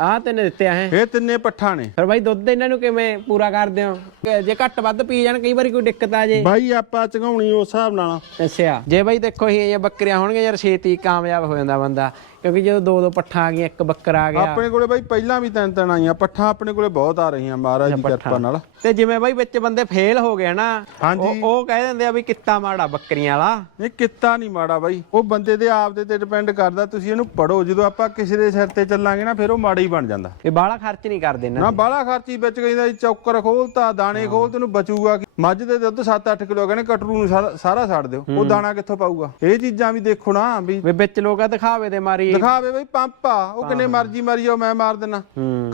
ਆਹ ਤਿੰਨ ਦਿੱਤੇ ਆ ਹੈ। ਇਹ ਤਿੰਨੇ ਪੱਠਾ ਨੇ। ਫਿਰ ਬਾਈ ਦੁੱਧ ਇਹਨਾਂ ਨੂੰ ਕਿਵੇਂ ਪੂਰਾ ਕਰਦੇ ਹੋ? ਕਿ ਜੇ ਘੱਟ ਵੱਧ ਪੀ ਜਾਣ ਕਈ ਵਾਰੀ ਕੋਈ ਦਿੱਕਤ ਆ ਜੇ। ਬਾਈ ਆਪਾਂ ਚਗਾਉਣੀ ਉਸ ਹਿਸਾਬ ਨਾਲ। ਅੱਛਾ। ਜੇ ਬਾਈ ਦੇਖੋ ਇਹ ਇਹ ਬੱਕਰੀਆਂ ਹੋਣਗੀਆਂ ਯਾਰ ਛੇਤੀ ਕਾਮਯਾਬ ਹੋ ਜਾਂਦਾ ਬੰਦਾ। ਕਿਉਂਕਿ ਜਦੋਂ ਦੋ ਦੋ ਪੱਠਾਂ ਆ ਗਈਆਂ ਇੱਕ ਬੱਕਰਾ ਆ ਗਿਆ। ਆਪਣੇ ਕੋਲੇ ਬਾਈ ਪਹਿਲਾਂ ਵੀ ਤਿੰਨ ਤਿੰਨ ਆਈਆਂ ਪੱਠਾ ਆਪਣੇ ਕੋਲੇ ਬਹੁਤ ਆ ਰਹੀਆਂ ਮਹਾਰਾਜ ਦੀ ਕਿਰਪਾ ਨਾਲ। ਤੇ ਜਿਵੇਂ ਬਾਈ ਵਿੱਚ ਬੰਦੇ ਫੇਲ ਹੋ ਗਏ ਨਾ ਹਾਂਜੀ। ਉਹ ਉਹ ਕਹਿ ਦਿੰਦੇ ਆ ਵੀ ਕਿੱਤਾ ਮਾੜਾ ਬੱਕਰੀਆਂ ਵਾਲਾ। ਇਹ ਕਿੱਤਾ ਨਹੀਂ ਮਾੜਾ ਬਾਈ। ਉਹ ਬੰਦੇ ਦੇ ਆਪ ਦੇ ਤੇ ਡਿਪੈਂਡ ਕਰਦਾ ਤੁਸੀਂ ਇਹਨੂੰ ਪੜੋ ਜਦੋਂ ਆਪਾਂ ਕਿਸੇ ਦੇ ਸਿਰ ਤੇ ਚੱਲਾਂਗੇ ਨਾ ਫਿਰ ਉਹ ਮਾੜਾ ਹੀ ਬਣ ਜਾਂਦਾ। ਇਹ ਬਾਹਲਾ ਖਰਚ ਨਹੀਂ ਕਰਦੇ ਨਾ ਨਾ ਬਾਹਲਾ ਖਰਚੀ ਵਿੱਚ ਕਹਿੰਦਾ ਜੀ ਚੌਕਰ ਖੋਲਤਾ ਦਾਣੇ ਖੋਲ ਤੈਨੂੰ ਬਚੂਗਾ? ਮੱਝ ਦੇ ਦੁੱਧ 7-8 ਕਿਲੋ ਕਹਿੰਦੇ ਕਟਰੂ ਨੂੰ ਸਾਰਾ- ਛੱਡ ਦਿਓ। ਉਹ ਦਾਣਾ ਕਿੱਥੋਂ ਪਾਊਗਾ? ਇਹ ਚੀਜ਼ਾਂ ਵੀ ਦੇਖੋ ਨਾ ਵੀ ਵਿੱਚ ਲੋਕਾਂ ਦਿਖਾਵੇ ਦੇ ਮਾਰੀ। ਦਿਖਾਵੇ ਬਈ ਪੰਪ ਆ ਉਹ ਕਿੰਨੇ ਮਰਜ਼ੀ ਮਾਰੀ ਜਾਓ ਮੈਂ ਮਾਰ ਦੇਣਾ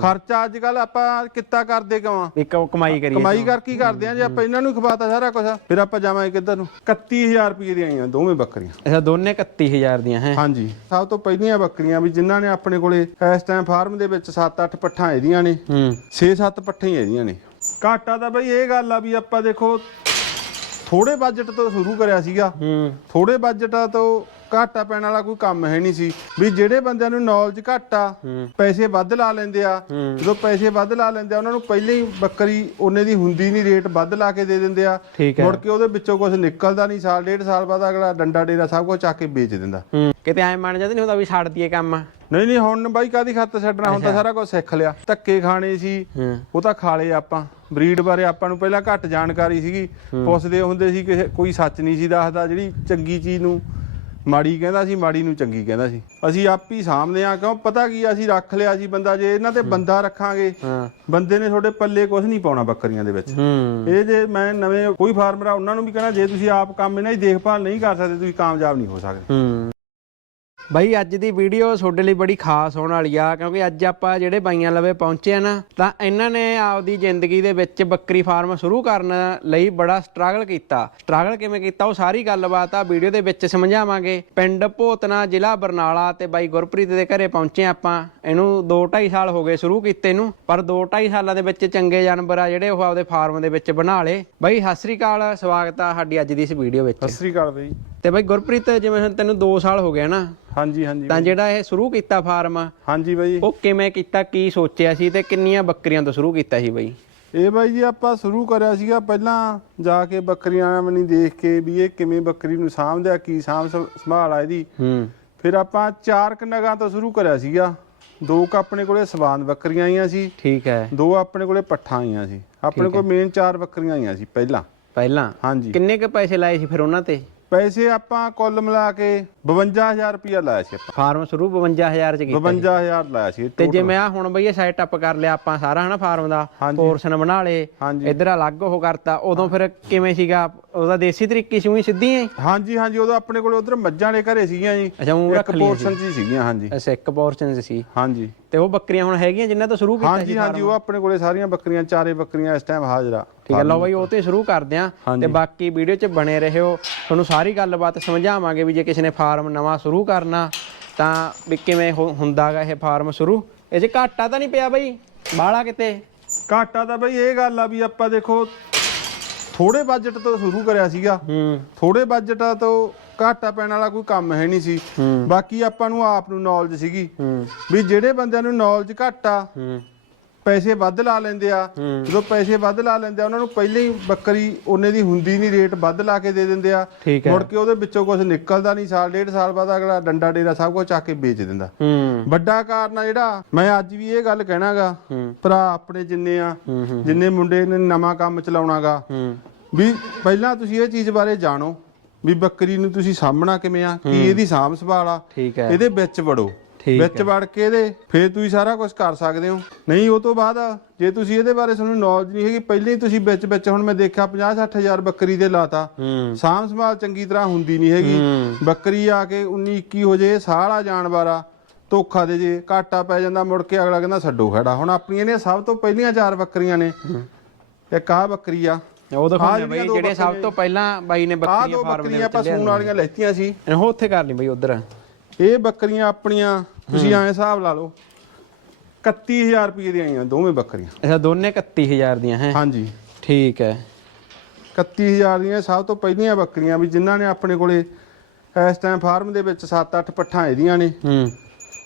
ਖਰਚਾ ਅੱਜ ਕੱਲ ਆਪਾਂ ਕਿੱਤਾ ਕਰਦੇ ਕਿਉਂ ਆ? ਇੱਕ ਉਹ ਕਮਾਈ ਕਰੀਏ ਕਮਾਈ ਕਰ ਕੀ ਕਰਦੇ ਆ ਜੇ ਆਪਾਂ ਇਹਨਾਂ ਨੂੰ ਖਵਾਤਾ ਸਾਰਾ ਕੁਝ ਫਿਰ ਆਪਾਂ ਜਾਵਾਂਗੇ ਕਿੱਧਰ ਨੂੰ? 31000 ਰੁਪਏ ਦੀਆਂ ਆਈਆਂ ਦੋਵੇਂ ਬੱਕਰੀਆਂ। ਅੱਛਾ ਦੋਨੇ 31000 ਦੀਆਂ ਹੈ? ਹਾਂਜੀ ਸਭ ਤੋਂ ਪਹਿਲੀਆਂ ਬੱਕਰੀਆਂ ਵੀ ਜਿਨ੍ਹਾਂ ਨੇ ਆਪਣੇ ਕੋਲੇ ਇਸ ਟਾਈਮ ਫਾਰਮ ਦੇ ਵਿੱਚ 7-8 ਪੱਠਾਂ ਇਹਦੀਆਂ ਨੇ ਹੂੰ। 6-7 ਪੱਠੇ ਇਹਦੀਆਂ ਨੇ। ਘਾਟਾ ਤਾਂ ਬਈ ਇਹ ਗੱਲ ਆ ਵੀ ਆਪਾਂ ਦੇਖੋ ਥੋੜੇ ਬਜਟ ਤੋਂ ਸ਼ੁਰੂ ਕਰਿਆ ਸੀਗਾ। ਹੂੰ। ਥੋੜੇ ਬਜਟ ਤੋਂ ਘਾਟਾ ਪੈਣ ਵਾਲਾ ਕੋਈ ਕੰਮ ਹੈ ਨਹੀਂ ਸੀ। ਵੀ ਜਿਹੜੇ ਬੰਦਿਆਂ ਨੂੰ ਨੌਲੇਜ ਘੱਟ ਪੈਸੇ ਵੱਧ ਲਾ ਲੈਂਦੇ ਆ। ਜਦੋਂ ਪੈਸੇ ਵੱਧ ਲਾ ਲੈਂਦੇ ਆ ਉਹਨਾਂ ਨੂੰ ਪਹਿਲਾਂ ਹੀ ਬੱਕਰੀ ਉਹਨੇ ਦੀ ਹੁੰਦੀ ਨਹੀਂ ਰੇਟ ਵੱਧ ਲਾ ਕੇ ਦੇ ਦਿੰਦੇ ਆ। ਮੁੜ ਕੇ ਉਹਦੇ ਵਿੱਚੋਂ ਕੁਝ ਨਿਕਲਦਾ ਨਹੀਂ ਸਾਲ ਡੇਢ ਸਾਲ ਬਾਅਦ ਅਗਲਾ ਡੰਡਾ ਡੇਰਾ ਸਭ ਕੁਝ ਚੱਕ ਕੇ ਵੇਚ ਦਿੰਦਾ। ਕਿਤੇ ਐ ਮੰਨ ਜਾਂਦੇ ਨਹੀਂ ਹੁੰਦਾ ਵੀ ਛੱਡ ਦਈਏ ਕੰਮ? ਨਹੀਂ ਨਹੀਂ ਹੁਣ ਬਾਈ ਕਾਦੀ ਖਾਤਰ ਛੱਡਣਾ? ਹੁਣ ਤਾਂ ਸਾਰਾ ਕੁਝ ਸਿੱਖ ਲਿਆ। ਧੱਕੇ ਖਾਣੇ ਸੀ। ਉਹ ਤਾਂ ਖਾ ਲਏ ਆਪਾਂ। ਬਰੀਡ ਬਾਰੇ ਆਪਾਂ ਨੂੰ ਪਹਿਲਾਂ ਘੱਟ ਜਾਣਕਾਰੀ ਸੀਗੀ। ਪੁੱਛਦੇ ਹੁੰਦੇ ਸੀ ਕਿ ਕੋਈ ਸੱਚ ਨਹੀਂ ਸੀ ਦੱਸਦਾ ਜਿਹੜੀ ਚੰਗੀ ਚੀਜ਼ ਨੂੰ ਮਾੜੀ ਕਹਿੰਦਾ ਸੀ ਮਾੜੀ ਨੂੰ ਚੰਗੀ ਕਹਿੰਦਾ ਸੀ। ਅਸੀਂ ਆਪ ਹੀ ਸਾਹਮਣੇ ਆ ਕਿਉਂ? ਪਤਾ ਕੀ ਆ, ਅਸੀਂ ਰੱਖ ਲਿਆ ਸੀ ਬੰਦਾ ਜੇ ਇਹਨਾਂ ਤੇ ਬੰਦਾ ਰੱਖਾਂਗੇ ਹਾਂ। ਬੰਦੇ ਨੇ ਤੁਹਾਡੇ ਪੱਲੇ ਕੁਝ ਨਹੀਂ ਪਾਉਣਾ ਬੱਕਰੀਆਂ ਦੇ ਵਿੱਚ। ਹੂੰ। ਇਹ ਜੇ ਮੈਂ ਨਵੇਂ ਕੋਈ ਫਾਰਮਰ ਆ ਉਹਨਾਂ ਨੂੰ ਵੀ ਕਹਿਣਾ ਜੇ ਤੁਸੀਂ ਆਪ ਕੰਮ ਇਹਨਾਂ ਦੀ ਦੇਖਭਾਲ ਨਹੀਂ ਕਰ ਸਕਦੇ ਤੁਸੀਂ ਕਾਮਯਾਬ ਨਹੀਂ ਹੋ ਸਕਦੇ। ਹੂੰ। ਬਾਈ ਅੱਜ ਦੀ ਵੀਡੀਓ ਤੁਹਾਡੇ ਲਈ ਬੜੀ ਖਾਸ ਹੋਣ ਵਾਲੀ ਆ, ਕਿਉਂਕਿ ਅੱਜ ਆਪਾਂ ਜਿਹੜੇ ਬਾਈਆਂ ਲਵੇ ਪਹੁੰਚੇ ਆ ਨਾ, ਤਾਂ ਇਹਨਾਂ ਨੇ ਆਪਦੀ ਜ਼ਿੰਦਗੀ ਦੇ ਵਿੱਚ ਬੱਕਰੀ ਫਾਰਮ ਸ਼ੁਰੂ ਕਰਨ ਲਈ ਬੜਾ ਸਟਰਗਲ ਕੀਤਾ। ਸਟਰਗਲ ਕਿਵੇਂ ਕੀਤਾ? ਉਹ ਸਾਰੀ ਗੱਲਬਾਤ ਆ ਵੀਡੀਓ ਦੇ ਵਿੱਚ ਸਮਝਾਵਾਂਗੇ। ਪਿੰਡ ਭੋਤਨਾ, ਜ਼ਿਲ੍ਹਾ ਬਰਨਾਲਾ ਤੇ ਬਾਈ ਗੁਰਪ੍ਰੀਤ ਦੇ ਘਰੇ ਪਹੁੰਚੇ ਆਪਾਂ। ਇਹਨੂੰ 2.5 ਸਾਲ ਹੋ ਗਏ ਸ਼ੁਰੂ ਕੀਤੇ ਨੂੰ ਪਰ 2.5 ਸਾਲਾਂ ਦੇ ਵਿੱਚ ਚੰਗੇ ਜਾਨਵਰ ਆ ਜਿਹੜੇ ਉਹ ਆਪਦੇ ਫਾਰਮ ਦੇ ਵਿੱਚ ਬਣਾ ਲਏ। ਬਾਈ, ਸਤਿ ਸ੍ਰੀ ਅਕਾਲ, ਸਵਾਗਤ ਆ ਸਾਡੀ ਅੱਜ ਦੀ ਇਸ ਵੀਡੀਓ ਵਿੱਚ। ਸਤਿ ਸ੍ਰੀ ਅਕਾਲ ਬਾਈ। ਤੇ ਬਾਈ ਗੁਰਪ੍ਰੀਤ ਜਿਵੇਂ ਹੁਣ ਤੈਨੂੰ 2 ਸਾਲ ਹੋ ਗਏ ਨਾ ਹਾਂਜੀ ਹਾਂਜੀ ਤਾਂ ਜਿਹੜਾ ਇਹ ਸ਼ੁਰੂ ਕੀਤਾ ਫਾਰਮ ਹਾਂਜੀ ਬਾਈ। ਉਹ ਕਿਵੇਂ ਕੀਤਾ ਕੀ ਸੋਚਿਆ ਸੀ ਤੇ ਕਿੰਨੀਆਂ ਬੱਕਰੀਆਂ ਤੋਂ ਸ਼ੁਰੂ ਕੀਤਾ ਸੀ ਬਈ? ਇਹ ਬਾਈ ਜੀ ਆਪਾਂ ਸ਼ੁਰੂ ਕਰਿਆ ਸੀਗਾ ਪਹਿਲਾਂ ਜਾ ਕੇ ਬੱਕਰੀਆਂ ਮਨੀ ਦੇਖ ਕੇ ਵੀ ਇਹ ਕਿਵੇਂ ਬੱਕਰੀ ਨੂੰ ਸਾਂਭਦਾ ਕੀ ਸਾਂਭ ਸੰਭਾਲ ਆ ਇਹਦੀ। ਹੂੰ। ਫਿਰ ਆਪਾਂ ਚਾਰ ਕੁ ਨਗਾਂ ਤੋਂ ਸ਼ੁਰੂ ਕਰਿਆ ਸੀਗਾ। ਦੋ ਕ ਆਪਣੇ ਕੋਲੇ ਸਵਾਨ ਬੱਕਰੀਆਂ ਆਈਆਂ ਸੀ। ਠੀਕ ਹੈ। ਦੋ ਆਪਣੇ ਕੋਲੇ ਪੱਠਾਂ ਆਈਆਂ ਸੀ। ਆਪਣੇ ਕੋਲ ਮੇਨ ਚਾਰ ਬੱਕਰੀਆਂ ਆਈਆਂ ਸੀ ਪਹਿਲਾਂ। ਪਹਿਲਾਂ? ਹਾਂਜੀ। ਕਿੰਨੇ ਕ ਪੈਸੇ ਲਾਏ ਸੀ ਫਿਰ ਉਹਨਾਂ ਤੇ? ਪੈਸੇ ਆਪਾਂ ਕੁੱਲ ਮਿਲਾ ਕੇ 52000 ਰੁਪਇਆ ਲਾਇਆ ਸੀ ਆਪਾਂ। ਫਾਰਮ ਸ਼ੁਰੂ 52000 ਚ ਕੀਤਾ 52000 ਲਾਇਆ ਸੀ ਤੇ ਜਿਵੇਂ ਆ ਹੁਣ ਬਈ ਇਹ ਸੈਟ ਅਪ ਕਰ ਲਿਆ ਆਪਾਂ ਸਾਰਾ ਹਨਾ ਫਾਰਮ ਦਾ। ਪੋਰਸ਼ਨ ਬਣਾ ਲਏ ਇਧਰ ਅਲੱਗ ਉਹ ਕਰਤਾ ਉਦੋਂ ਫਿਰ ਕਿਵੇਂ ਸੀਗਾ? ਉਹਦਾ ਦੇਸੀ ਤਰੀਕੇ ਸੀ ਸਿੱਧੀ ਹੈ ਹਾਂਜੀ ਹਾਂਜੀ ਉਦੋਂ ਆਪਣੇ ਕੋਲੇ ਉਧਰ ਮੱਝਾਂ ਦੇ ਘਰੇ ਸੀਗੀਆਂ ਜੀ। ਅੱਛਾ ਉਹ ਇੱਕ ਰੱਖ ਲਈ ਪੋਰਸ਼ਨ ਜੀ ਸੀਗੀਆਂ ਹਾਂਜੀ। ਅੱਛਾ ਇੱਕ ਪੋਰਸ਼ਨ ਸੀ। ਹਾਂਜੀ। ਤੇ ਉਹ ਬੱਕਰੀਆਂ ਹੁਣ ਹੈਗੀਆਂ ਜਿਨ੍ਹਾਂ ਤੋਂ ਸ਼ੁਰੂ ਕੀਤਾ ਹਾਂਜੀ ਹਾਂਜੀ ਉਹ ਆਪਣੇ ਕੋਲੇ ਸਾਰੀਆਂ ਬੱਕਰੀਆਂ ਚਾਰੇ ਬੱਕਰੀਆਂ ਇਸ ਟਾਈਮ ਹਾਜ਼ਰ ਆ। ਠੀਕ ਹੈ ਲਓ ਬਾਈ ਉਹ ਤੇ ਸ਼ੁਰੂ ਕਰਦੇ ਆਂ। ਤੇ ਬਾਕੀ ਵੀਡੀਓ 'ਚ ਬਣੇ ਰਹਿਓ ਤੁਹਾਨੂੰ ਸਾਰੀ ਗੱਲਬਾਤ ਸਮਝਾਵਾਂਗੇ ਵੀ ਜੇ ਕਿਸੇ ਨੇ ਫਾਰਮ ਨਵਾਂ ਸ਼ੁਰੂ ਕਰਨਾ ਤਾਂ ਵੀ ਕਿਵੇਂ ਹੁੰਦਾਗਾ ਇਹ ਫਾਰਮ ਸ਼ੁਰੂ? ਇਹ 'ਚ ਘਾਟਾ ਤਾਂ ਨਹੀਂ ਪਿਆ ਬਾਈ ਬਾਹਲਾ ਕਿਤੇ? ਘਾਟਾ ਤਾਂ ਬਈ ਇਹ ਗੱਲ ਆ ਵੀ ਆਪਾਂ ਦੇਖੋ ਥੋੜੇ ਬਜਟ ਤੋਂ ਸ਼ੁਰੂ ਕਰਿਆ ਸੀਗਾ। ਹੂੰ। ਥੋੜੇ ਬਜਟ ਤੋਂ ਘਾਟਾ ਪੈਣ ਵਾਲਾ ਕੋਈ ਕੰਮ ਹੈ ਨਹੀਂ ਸੀ। ਬਾਕੀ ਆਪਾਂ ਨੂੰ ਆਪ ਨੂੰ ਨੌਲੇਜ ਸੀਗੀ। ਹੂੰ। ਵੀ ਜਿਹੜੇ ਬੰਦਿਆਂ ਨੂੰ ਨੌਲੇਜ ਘੱਟ ਪੈਸੇ ਵੱਧ ਲਾ ਲੈਂਦੇ ਆ। ਜਦੋਂ ਪੈਸੇ ਵੱਧ ਲਾ ਲੈਂਦੇ ਆ ਉਹਨਾਂ ਨੂੰ ਪਹਿਲਾਂ ਹੀ ਬੱਕਰੀ ਉਹਨੇ ਦੀ ਹੁੰਦੀ ਨਹੀਂ ਰੇਟ ਵੱਧ ਲਾ ਕੇ ਦੇ ਦਿੰਦੇ ਆ। ਮੁੜ ਕੇ ਉਹਦੇ ਵਿੱਚੋਂ ਕੁਝ ਨਿਕਲਦਾ ਨਹੀਂ ਸਾਲ ਡੇਢ ਸਾਲ ਬਾਅਦ ਅਗਲਾ ਡੰਡਾ ਡੇਰਾ ਸਭ ਕੁਝ ਚੱਕ ਕੇ ਵੇਚ ਦਿੰਦਾ। ਵੱਡਾ ਕਾਰਨ ਆ ਜਿਹੜਾ ਮੈਂ ਅੱਜ ਵੀ ਇਹ ਗੱਲ ਕਹਿਣਾਗਾ ਭਰਾ ਆਪਣੇ ਜਿੰਨੇ ਆ ਜਿੰਨੇ ਮੁੰਡੇ ਨੇ ਨਵਾਂ ਕੰਮ ਚਲਾਉਣਾਗਾ। ਵੀ ਪਹਿਲਾਂ ਤੁਸੀਂ ਇਹ ਚੀਜ਼ ਬਾਰੇ ਜਾਣੋ ਵੀ ਬੱਕਰੀ ਨੂੰ ਤੁਸੀਂ ਸਾਹਮਣਾ ਕਿਵੇਂ ਆ ਕੀ ਇਹਦੀ ਸਾਂਭ ਸੰਭਾਲ ਆ। ਇਹਦੇ ਵਿੱਚ ਵੜੋ। ਠੀਕ ਵਿੱਚ ਵੜ ਕੇ ਇਹਦੇ ਫੇਰ ਤੁਸੀਂ ਸਾਰਾ ਕੁਝ ਕਰ ਸਕਦੇ ਹੋ। ਨਹੀਂ ਉਹ ਤੋਂ ਬਾਅਦ ਜੇ ਤੁਸੀਂ ਇਹਦੇ ਬਾਰੇ ਤੁਹਾਨੂੰ ਨੌਲੇਜ ਨਹੀਂ ਹੈਗੀ ਪਹਿਲਾਂ ਹੀ ਤੁਸੀਂ ਵਿੱਚ ਵਿੱਚ ਹੁਣ ਮੈਂ ਦੇਖਿਆ 50 60000 ਬੱਕਰੀ ਦੇ ਲਾਤਾ। ਸਾਂਭ ਸੰਭਾਲ ਚੰਗੀ ਤਰ੍ਹਾਂ ਹੁੰਦੀ ਨਹੀਂ ਹੈਗੀ। ਬੱਕਰੀ ਆ ਕੇ 19 21 ਹੋ ਜੇ ਸਾਲਾ ਜਾਨਵਰ ਆ ਧੋਖਾ ਦੇ ਜੇ ਘਾਟਾ ਪੈ ਜਾਂਦਾ ਮੁੜ ਕੇ ਅਗਲਾ ਕਹਿੰਦਾ ਛੱਡੋ ਖੜਾ। ਹੁਣ ਆਪਣੀਆਂ ਨੇ ਸਭ ਤੋਂ ਪਹਿਲੀਆਂ ਚਾਰ ਬੱਕਰੀਆਂ ਨੇ। ਇੱਕ ਆਹ ਬੱਕਰੀ ਆ। ਉਹ ਦਿਖਾਉਂਦੇ ਜਿਹੜੀਆਂ ਬਈ ਜਿਹੜੇ ਸਭ ਤੋਂ ਪਹਿਲਾਂ ਬਾਈ ਨੇ ਬੱਕਰੀਆਂ ਦੋ ਫਾਰਮ ਦੇ ਬੱਕਰੀਆਂ ਵਿੱਚ ਆਪਾਂ ਸੂਣ ਵਾਲੀਆਂ ਲੈਤੀਆਂ ਸੀ। ਇਹਨੂੰ ਉੱਥੇ ਕਰ ਲਈ ਬਈ ਉਧਰ। ਇਹ ਬੱਕਰੀਆਂ ਆਪਣੀਆਂ ਤੁਸੀਂ ਐਂ ਹਿਸਾਬ ਲਾ ਲਓ 31000 ਰੁਪਏ ਦੀਆਂ ਆਈਆਂ ਦੋਵੇਂ ਬੱਕਰੀਆਂ। ਅੱਛਾ ਦੋਨੇ 31000 ਦੀਆਂ ਹੈ? ਹਾਂਜੀ। ਠੀਕ ਹੈ। 31000 ਦੀਆਂ ਸਭ ਤੋਂ ਪਹਿਲੀਆਂ ਬੱਕਰੀਆਂ ਵੀ ਜਿਨ੍ਹਾਂ ਨੇ ਆਪਣੇ ਕੋਲੇ ਇਸ ਟਾਈਮ ਫਾਰਮ ਦੇ ਵਿੱਚ 7-8 ਪੱਠਾਂ ਇਹਦੀਆਂ ਨੇ। ਹੂੰ।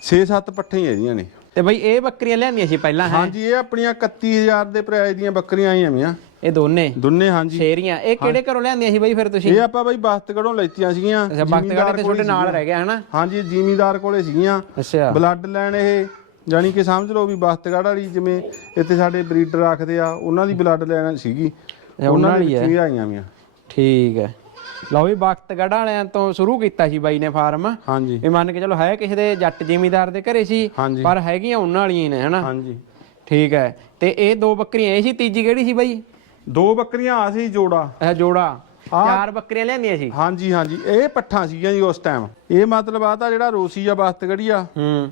6-7 ਪੱਠੇ ਹੀ ਇਹਦੀਆਂ ਨੇ। ਤੇ ਬਈ ਇਹ ਬੱਕਰੀਆਂ ਲਿਆਂਦੀਆਂ ਸੀ ਪਹਿਲਾਂ ਹੈ? ਹਾਂਜੀ ਇਹ ਆਪਣੀਆਂ 31000 ਦੇ ਪ੍ਰਾਈਸ ਦੀਆਂ ਬੱਕਰੀਆਂ ਆਈਆਂ ਵੀਆਂ। ਇਹ ਦੋਨੇ? ਦੋਨੇ ਹਾਂਜੀ। ਸ਼ੇਰੀਆਂ। ਇਹ ਕਿਹੜੇ ਘਰੋਂ ਲਿਆਂਦੀਆਂ ਸੀ ਬਈ ਫਿਰ ਤੁਸੀਂ? ਇਹ ਆਪਾਂ ਬਾਈ ਬਸਤਗੜੋਂ ਲੈਤੀਆਂ ਸੀਗੀਆਂ। ਅੱਛਾ ਬਖਤਗੜ੍ਹ ਤੇ ਤੁਹਾਡੇ ਨਾਲ ਰਹਿ ਗਿਆ ਹਨਾ? ਹਾਂਜੀ ਜ਼ਿਮੀਂਦਾਰ ਕੋਲੇ ਸੀਗੀਆਂ। ਅੱਛਾ। ਬਲੱਡ ਲੈਣ ਇਹ ਜਾਨੀ ਕਿ ਸਮਝ ਲਓ ਵੀ ਬਸਤਗੜ੍ਹ ਵਾਲੀ ਜਿਵੇਂ ਇੱਥੇ ਸਾਡੇ ਬਰੀਡਰ ਰੱਖਦੇ ਆ ਉਹਨਾਂ ਦੀ ਬਲੱਡ ਲੈਣ ਸੀਗੀ। ਉਹਨਾਂ ਦੀ ਵਿੱਚ ਵੀ ਆਈਆਂ ਵੀਆਂ। ਠੀਕ ਹੈ। ਲਓ ਵੀ ਬਖਤਗੜ੍ਹ ਵਾਲਿਆਂ ਤੋਂ ਸ਼ੁਰੂ ਕੀਤਾ ਸੀ ਬਾਈ ਨੇ ਫਾਰਮ। ਹਾਂਜੀ। ਇਹ ਮੰਨ ਕੇ ਚਲੋ ਹੈ ਕਿਸੇ ਦੇ ਜੱਟ ਜ਼ਿਮੀਦਾਰ ਦੇ ਘਰੇ ਸੀ ਪਰ ਹੈਗੀਆਂ ਉਹਨਾਂ ਵਾਲੀਆਂ ਹੀ ਨੇ ਹਨਾ? ਹਾਂਜੀ। ਠੀਕ ਹੈ। ਤੇ ਇਹ ਦੋ ਬੱਕਰੀਆਂ ਇਹ ਸੀ ਤੀਜੀ ਕਿਹੜੀ ਸੀ ਬਾਈ? ਦੋ ਬੱਕਰੀਆਂ ਆ ਸੀ ਜੋੜਾ। ਇਹ ਜੋੜਾ। ਚਾਰ ਬੱਕਰੀਆਂ ਲਿਆਂਦੀਆਂ ਸੀ। ਹਾਂਜੀ ਹਾਂਜੀ। ਇਹ ਪੱਠਾਂ ਸੀਗੀਆਂ ਜੀ ਉਸ ਟਾਈਮ ਇਹ ਮਤਲਬ ਆ ਤਾਂ ਜਿਹੜਾ ਰੋਸੀ ਆ ਬਸਤਗੜੀ ਆ। ਹੂੰ।